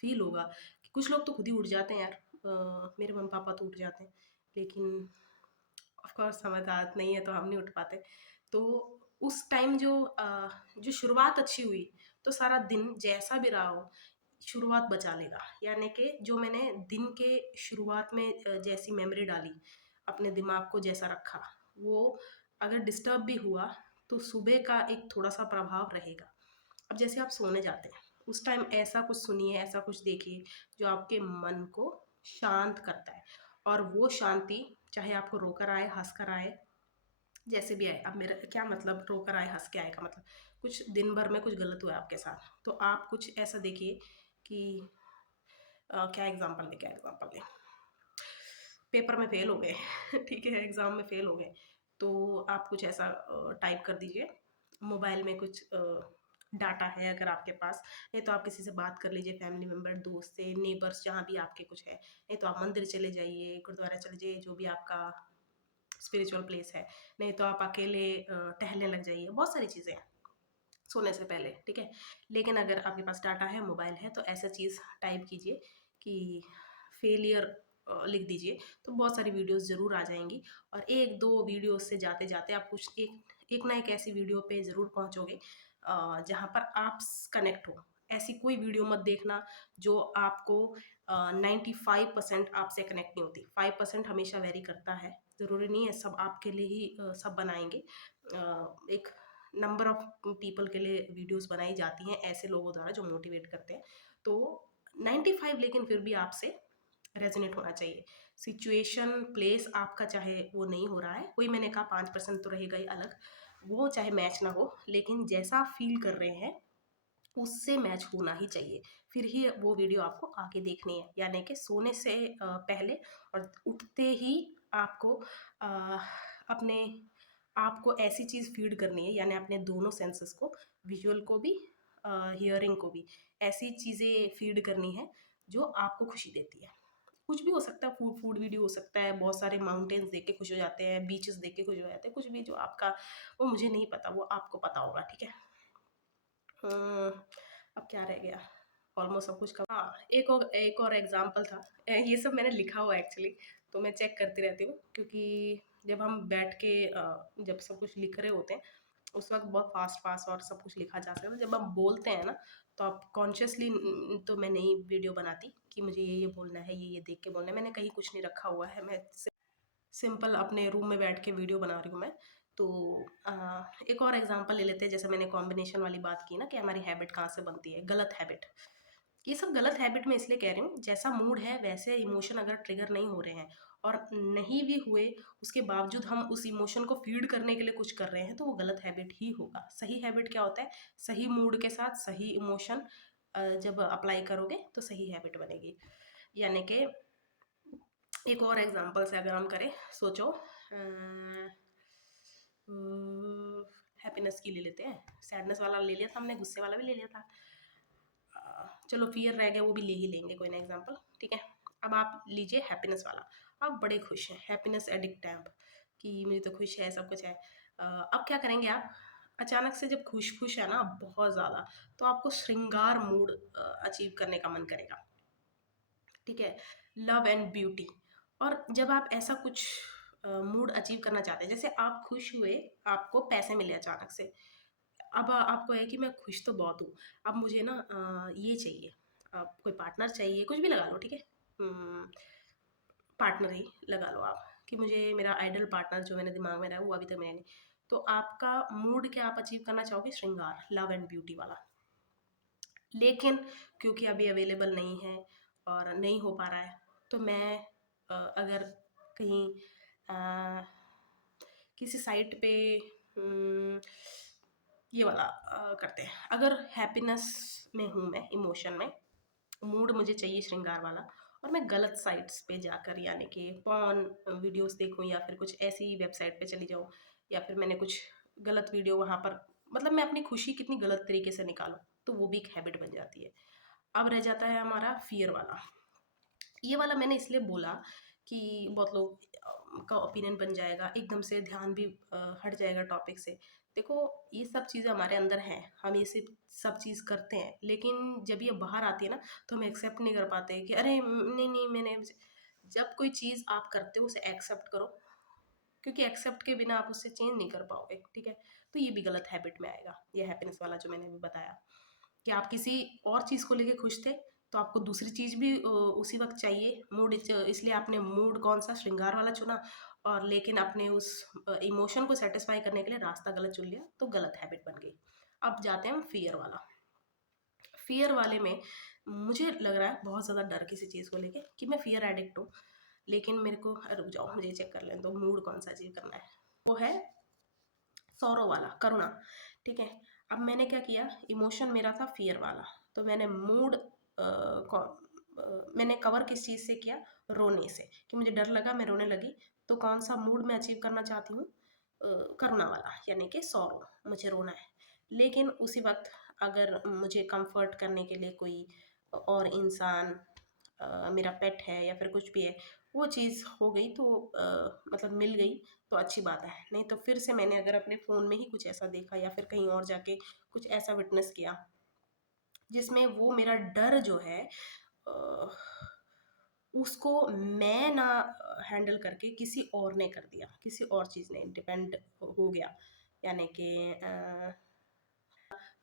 फील होगा कि कुछ लोग तो खुद ही उठ जाते हैं यार, मेरे मम्मी पापा तो उठ जाते हैं, लेकिन ऑफ कोर्स हमारी आदत नहीं है तो हम नहीं उठ पाते। तो उस टाइम जो शुरुआत अच्छी हुई, तो सारा दिन जैसा भी रहा हो, शुरुआत बचा लेगा। यानी कि जो मैंने दिन के शुरुआत में जैसी मेमोरी डाली, अपने दिमाग को जैसा रखा, वो अगर डिस्टर्ब भी हुआ, तो सुबह का एक थोड़ा-सा प्रभाव रहेगा। अब जैसे आप सोने जाते हैं, उस टाइम ऐसा कुछ सुनिए, ऐसा कुछ देखिए, जो आपके मन को शांत करता है और वो शांति चाहे आपको रोकर आए, हँस कर आए, जैसे भी आए। अब मेरा क्या मतलब रोकर आए, हँस के आए का मतलब, कुछ दिन भर में कुछ गलत हुआ है आपके साथ, तो आप कुछ ऐसा देखिए कि क्या एग्ज़ाम्पल दें, क्या एग्ज़ाम्पल दें? पेपर में फ़ेल हो गए ठीक है, एग्ज़ाम में फ़ेल हो गए, तो आप कुछ ऐसा टाइप कर दीजिए, मोबाइल में कुछ डाटा है अगर आपके पास, नहीं तो आप किसी से बात कर लीजिए, फैमिली मेंबर, दोस्त से, नेबर्स जहाँ भी आपके कुछ है, नहीं तो आप मंदिर चले जाइए, गुरुद्वारा चले जाइए, जो भी आपका स्पिरिचुअल प्लेस है, नहीं तो आप अकेले टहलने लग जाइए, बहुत सारी चीज़ें हैं सोने से पहले, ठीक है? लेकिन अगर आपके पास डाटा है, मोबाइल है, तो ऐसा चीज़ टाइप कीजिए कि फेलियर लिख दीजिए, तो बहुत सारी वीडियोज़ ज़रूर आ जाएँगी और 1-2 वीडियोज़ से जाते-जाते आप कुछ एक ना एक ऐसी वीडियो पे ज़रूर पहुँचोगे जहाँ पर आप स कनेक्ट हो। ऐसी कोई वीडियो मत देखना जो आपको 95% आपसे कनेक्ट नहीं होती। 5% हमेशा वेरी करता है, ज़रूरी नहीं है सब आपके लिए ही सब बनाएँगे। एक नंबर ऑफ पीपल के लिए वीडियोस बनाई जाती हैं ऐसे लोगों द्वारा जो मोटिवेट करते हैं, तो 95 लेकिन फिर भी आपसे रेजोनेट होना चाहिए। सिचुएशन प्लेस आपका चाहे वो नहीं हो रहा है, वही मैंने कहा 5% तो रहेगा ही अलग, वो चाहे मैच ना हो, लेकिन जैसा आप फील कर रहे हैं उससे मैच होना ही चाहिए, फिर ही वो वीडियो आपको आगे देखनी है। यानी कि सोने से पहले और उठते ही आपको अपने आप को ऐसी चीज़ फीड करनी है, यानी अपने दोनों सेंसेस को, विजुअल को भी, हियरिंग को भी, ऐसी चीज़ें फीड करनी है जो आपको खुशी देती है। कुछ भी हो सकता है, फूड फूड वीडियो हो सकता है, बहुत सारे माउंटेन्स देख के खुश हो जाते हैं, बीचेस देख के खुश हो जाते हैं, कुछ भी जो आपका, वो मुझे नहीं पता, वो आपको पता होगा, ठीक है? अब क्या रह गया? ऑलमोस्ट सब कुछ हाँ, एक और एग्ज़ाम्पल था। ये सब मैंने लिखा हुआ है एक्चुअली, तो मैं चेक करती रहती हूँ क्योंकि जब हम बैठ के जब सब कुछ लिख रहे होते हैं, उस वक़्त बहुत फ़ास्ट-फ़ास्ट और सब कुछ लिखा जा सकता है। जब हम बोलते हैं ना, तो आप कॉन्शियसली तो मैं नहीं वीडियो बनाती कि मुझे ये बोलना है, ये देख के बोलना है। मैंने कहीं कुछ नहीं रखा हुआ है, मैं सिंपल अपने रूम में बैठ के वीडियो बना रही हूँ मैं। तो एक और एग्जांपल ले लेते हैं, जैसे मैंने कॉम्बिनेशन वाली बात की ना कि हमारी हैबिट कहाँ से बनती है, गलत हैबिट। ये सब गलत हैबिट मैं इसलिए कह रही हूँ, जैसा मूड है वैसे इमोशन अगर ट्रिगर नहीं हो रहे हैं और नहीं भी हुए, उसके बावजूद हम उस इमोशन को फीड करने के लिए कुछ कर रहे हैं, तो वो गलत हैबिट ही होगा। सही हैबिट क्या होता है? सही मूड के साथ सही इमोशन जब अप्लाई करोगे तो सही हैबिट बनेगी। यानी कि एक और एग्जांपल से अगर हम करें, सोचो हैप्पीनेस की ले लेते हैं, सैडनेस वाला ले लिया था हमने, गुस्से वाला भी ले लिया था, चलो फियर रह गया, वो भी ले ही लेंगे कोई ना एग्जांपल, ठीक है? अब आप लीजिए हैप्पीनेस वाला, आप बड़े खुश हैं, हैप्पीनेस एडिक्ट हैं आप कि मुझे तो खुश है, सब कुछ है। अब क्या करेंगे आप? अचानक से जब खुश है ना बहुत ज़्यादा, तो आपको श्रृंगार मूड अचीव करने का मन करेगा, ठीक है? Love and beauty. और जब आप ऐसा कुछ मूड अचीव करना चाहते हैं, जैसे आप खुश हुए, आपको पैसे मिले अचानक से, अब आपको है कि मैं खुश तो बहुत हूँ, अब मुझे ना ये चाहिए, कोई पार्टनर चाहिए, कुछ भी लगा लो, ठीक है? पार्टनर ही लगा लो आप, कि मुझे मेरा आइडल पार्टनर जो मैंने दिमाग में रहा है वो अभी तक मैंने नहीं। तो आपका मूड क्या आप अचीव करना चाहोगे? श्रृंगार, लव एंड ब्यूटी वाला। लेकिन क्योंकि अभी अवेलेबल नहीं है और नहीं हो पा रहा है, तो मैं अगर कहीं अ, किसी साइट पे उम, ये वाला करते हैं। अगर हैप्पीनेस में हूँ मैं, इमोशन में, मूड मुझे चाहिए श्रृंगार वाला, और मैं गलत साइट्स पे जाकर, यानी कि पॉर्न वीडियोस देखूँ या फिर कुछ ऐसी वेबसाइट पे चली जाऊँ, या फिर मैंने कुछ गलत वीडियो वहाँ पर, मतलब मैं अपनी खुशी कितनी गलत तरीके से निकालूँ, तो वो भी एक हैबिट बन जाती है। अब रह जाता है हमारा फ़ियर वाला। ये वाला मैंने इसलिए बोला कि बहुत लोग का ओपिनियन बन जाएगा, एकदम से ध्यान भी हट जाएगा टॉपिक से। देखो, ये सब चीज़ें हमारे अंदर हैं, हम ये सब चीज़ करते हैं, लेकिन जब ये बाहर आती है ना, तो हम एक्सेप्ट नहीं कर पाते कि अरे नहीं नहीं मैंने, जब कोई चीज़ आप करते हो उसे एक्सेप्ट करो, क्योंकि एक्सेप्ट के बिना आप उससे चेंज नहीं कर पाओगे, ठीक है? तो ये भी गलत हैबिट में आएगा, ये हैप्पीनेस वाला जो मैंने अभी बताया, कि आप किसी और चीज़ को लेके खुश थे, तो आपको दूसरी चीज़ भी उसी वक़्त चाहिए। इसलिए आपने मूड कौन-सा श्रृंगार वाला चुना, और लेकिन आपने उस इमोशन को सैटिस्फाई करने के लिए रास्ता गलत चुन लिया, तो गलत हैबिट बन गई। अब जाते हैं हम फ़ियर वाला। फ़ियर वाले में मुझे लग रहा है बहुत ज़्यादा डर किसी चीज़ को लेके, कि मैं फ़ियर एडिक्ट हूँ, लेकिन मेरे को रुक जाओ मुझे चेक कर लेने दो मूड कौन-सा अचीव करना है। वो है सॉरो वाला, करुणा, ठीक है? अब मैंने क्या किया, इमोशन मेरा था फ़ियर वाला, तो मैंने मूड मैंने कवर किस चीज़ से किया? रोने से, कि मुझे डर लगा, मैं रोने लगी, तो कौन-सा मूड मैं अचीव करना चाहती हूँ? करुणा वाला, यानी कि सॉरो, मुझे रोना है। लेकिन उसी वक़्त अगर मुझे कम्फ़र्ट करने के लिए कोई और इंसान, मेरा पेट है या फिर कुछ भी है, वो चीज़ हो गई, तो मतलब मिल गई, तो अच्छी बात है। नहीं तो फिर से मैंने अगर अपने फ़ोन में ही कुछ ऐसा देखा या फिर कहीं और जाके कुछ ऐसा विटनेस किया, जिसमें वो मेरा डर जो है, अ, उसको मैं ना हैंडल करके किसी और ने कर दिया, किसी और चीज़ ने डिपेंड हो गया। यानी कि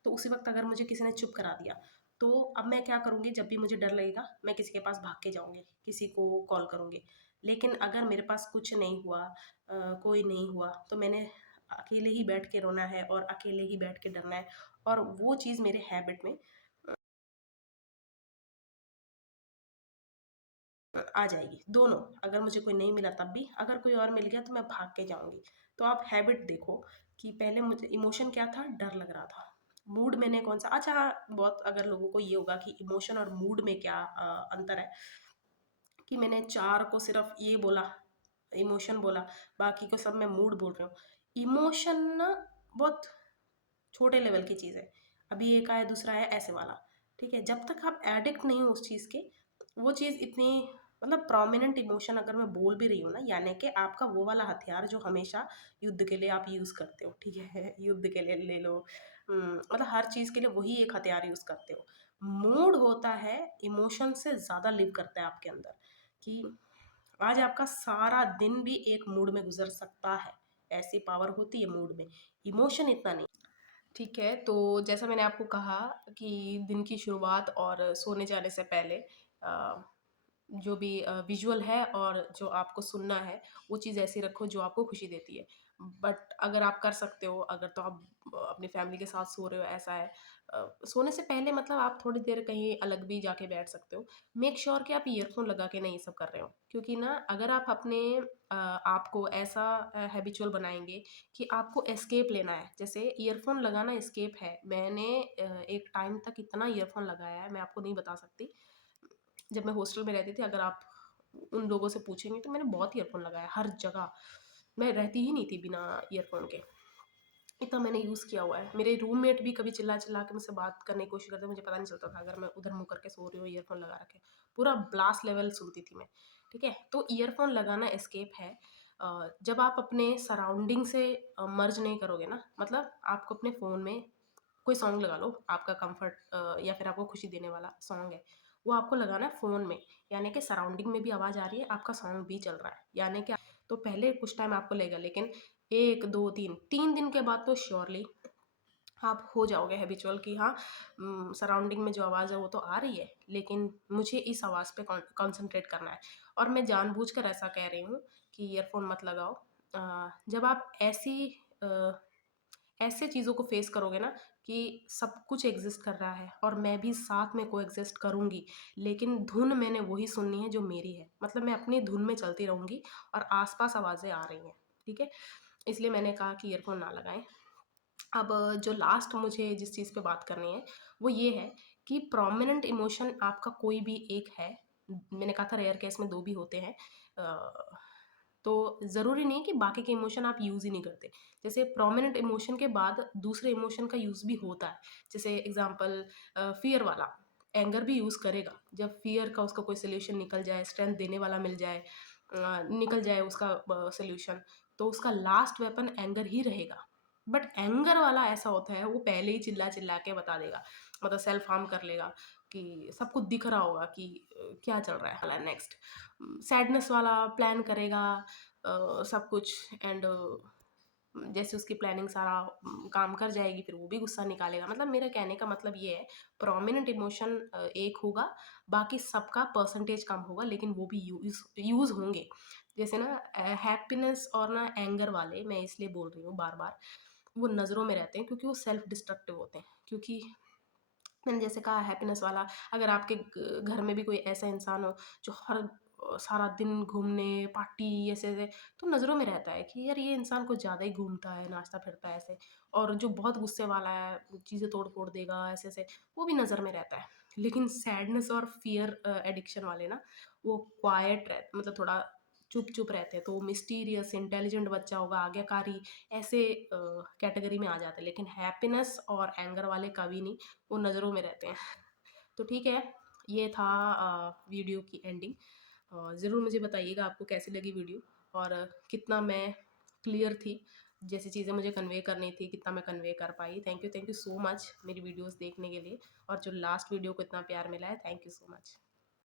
तो उसी वक़्त अगर मुझे किसी ने चुप करा दिया, तो अब मैं क्या करूँगी, जब भी मुझे डर लगेगा, मैं किसी के पास भाग के जाऊँगी, किसी को कॉल करूँगी। लेकिन अगर मेरे पास कुछ नहीं हुआ, कोई नहीं हुआ, तो मैंने अकेले ही बैठ के रोना है और अकेले ही बैठ के डरना है, और वो चीज़ मेरे हैबिट में आ जाएगी। दोनों, अगर मुझे कोई नहीं मिला तब भी, अगर कोई और मिल गया तो मैं भाग के जाऊँगी। तो आप हैबिट देखो, कि पहले मुझे इमोशन क्या था? डर लग रहा था। मूड मैंने कौन-सा, अच्छा हाँ, बहुत अगर लोगों को ये होगा कि इमोशन और मूड में क्या अंतर है, कि मैंने 4 को सिर्फ़ ये बोला, इमोशन बोला, बाकी को सब मैं मूड बोल रही हूँ। इमोशन ना बहुत छोटे लेवल की चीज़ है। अभी एक आया, दूसरा आया, ऐसे वाला, ठीक है? जब तक आप एडिक्ट नहीं हो उस चीज़ के, वो चीज़ इतनी, मतलब प्रोमिनेंट इमोशन अगर मैं बोल भी रही हूँ ना, यानी कि आपका वो वाला हथियार जो हमेशा युद्ध के लिए आप यूज़ करते हो, ठीक है? युद्ध के लिए ले लो, मतलब हर चीज़ के लिए वही एक हथियार यूज़ करते हो। मूड होता है, इमोशन से ज़्यादा लिव करता है आपके अंदर, कि आज आपका सारा दिन भी एक मूड में गुज़र सकता है, ऐसी पावर होती है मूड में, इमोशन इतना नहीं। ठीक है, तो जैसा मैंने आपको कहा कि दिन की शुरुआत और सोने जाने से पहले अ, जो भी विज़ुअल है और जो आपको सुनना है, वो चीज़ ऐसी रखो जो आपको खुशी देती है। बट अगर आप कर सकते हो, अगर तो आप अपनी फैमिली के साथ सो रहे हो, ऐसा है। सोने से पहले मतलब आप थोड़ी देर कहीं अलग भी जाके बैठ सकते हो। मेक श्योर कि आप ईयरफ़ोन लगा के नहीं ये सब कर रहे हो। क्योंकि ना अगर आप अपने आपको ऐसा हैबिचुअल बनाएँगे कि आपको एस्केप लेना है, जैसे ईयरफ़ोन लगाना एस्केप है। मैंने एक टाइम तक इतना ईयरफ़ोन लगाया है, मैं आपको नहीं बता सकती। जब मैं हॉस्टल में रहती थी, अगर आप उन लोगों से पूछेंगे तो मैंने बहुत ईयरफ़ोन लगाया हर जगह। मैं रहती ही नहीं थी बिना ईयरफ़ोन के। इतना मैंने यूज़ किया हुआ है। मेरे रूममेट भी कभी चिल्ला-चिल्ला के मुझसे बात करने की कोशिश करते, मुझे पता नहीं चलता था अगर मैं उधर मुँह करके सो रही हूँ, ईयरफ़ोन लगा रखे। पूरा ब्लास्ट लेवल सुनती थी मैं, ठीक है? तो ईयरफ़ोन लगाना एस्केप है। जब आप अपने सराउंडिंग से मर्ज नहीं करोगे ना, मतलब आपको अपने फ़ोन में कोई सॉन्ग लगा लो, आपका कम्फ़र्ट या फिर आपको खुशी देने वाला सॉन्ग है, वो आपको लगाना है फ़ोन में, यानी कि सराउंडिंग में भी आवाज़ आ रही है, आपका सॉन्ग भी चल रहा है, यानी कि तो पहले कुछ टाइम आपको लगेगा, लेकिन 1, 2, 3 दिन के बाद तो श्योरली आप हो जाओगे हैबिचुअल कि हाँ, सराउंडिंग में जो आवाज़ है वो तो आ रही है, लेकिन मुझे इस आवाज़ पे कॉन्संट्रेट करना है। और मैं जानबूझकर ऐसा कह रही हूँ कि ईयरफ़ोन मत लगाओ। जब आप अ, ऐसे चीज़ों को फेस करोगे ना कि सब कुछ एग्ज़िस्ट कर रहा है और मैं भी साथ में कोएग्ज़िस्ट करूँगी, लेकिन धुन मैंने वही सुननी है जो मेरी है। मतलब मैं अपनी धुन में चलती रहूँगी और आस-पास आवाज़ें आ रही हैं, ठीक है? इसलिए मैंने कहा कि ईयरफ़ोन ना लगाएँ। अब जो लास्ट मुझे जिस चीज़ पे बात करनी है, वो ये है कि प्रोमिनेंट इमोशन आपका कोई भी एक है। मैंने कहा था रेयर केस में 2 भी होते हैं। अ, तो ज़रूरी नहीं कि बाकी के इमोशन आप यूज़ ही नहीं करते। जैसे प्रोमिनेंट इमोशन के बाद दूसरे इमोशन का यूज़ भी होता है। जैसे एग्ज़ाम्पल फ़ियर वाला, एंगर भी यूज़ करेगा। जब फ़ियर का उसका कोई सॉल्यूशन निकल जाए, स्ट्रेंथ देने वाला मिल जाए, निकल जाए उसका सॉल्यूशन, तो उसका लास्ट वेपन एंगर ही रहेगा। बट एंगर वाला ऐसा होता है, वो पहले ही चिल्ला-चिल्ला के बता देगा, मतलब सेल्फ हार्म कर लेगा कि सबको दिख रहा होगा कि क्या चल रहा है नेक्स्ट। सैडनेस वाला प्लान करेगा सब कुछ एंड जैसे उसकी प्लानिंग सारा काम कर जाएगी, फिर वो भी गुस्सा निकालेगा। मतलब मेरा कहने का मतलब ये है, प्रोमिनेंट इमोशन एक होगा, बाकी सबका परसेंटेज कम होगा, लेकिन वो भी यूज़ होंगे। जैसे ना हैप्पीनेस और ना एंगर वाले, मैं इसलिए बोल रही हूँ बार-बार, वो नज़रों में रहते हैं क्योंकि वो सेल्फ डिस्ट्रक्टिव होते हैं। क्योंकि मैंने जैसे कहा हैप्पीनेस वाला, अगर आपके घर में भी कोई ऐसा इंसान हो जो सारा दिन घूमने पार्टी ऐसे-ऐसे, तो नज़रों में रहता है कि यार ये इंसान कुछ ज़्यादा ही घूमता है, नाचता-फिरता है ऐसे। और जो बहुत गुस्से वाला है, चीज़ें तोड़-फोड़ देगा ऐसे-ऐसे, वो भी नज़र में रहता है। लेकिन सैडनेस और फ़ियर एडिक्शन वाले ना, वो क्वाइट मतलब थोड़ा चुप-चुप रहते हैं, तो मिस्टीरियस, इंटेलिजेंट बच्चा होगा, आज्ञाकारी, ऐसे कैटेगरी में आ जाते हैं। लेकिन हैप्पीनेस और एंगर वाले कभी नहीं, वो नज़रों में रहते हैं। तो ठीक है, ये था वीडियो की एंडिंग। ज़रूर मुझे बताइएगा आपको कैसी लगी वीडियो और कितना मैं क्लियर थी, जैसी चीज़ें मुझे कन्वे करनी थी, कितना मैं कन्वे कर पाई। थैंक यू सो मच मेरी वीडियोज़ देखने के लिए और जो लास्ट वीडियो को इतना प्यार मिला है, थैंक यू सो मच।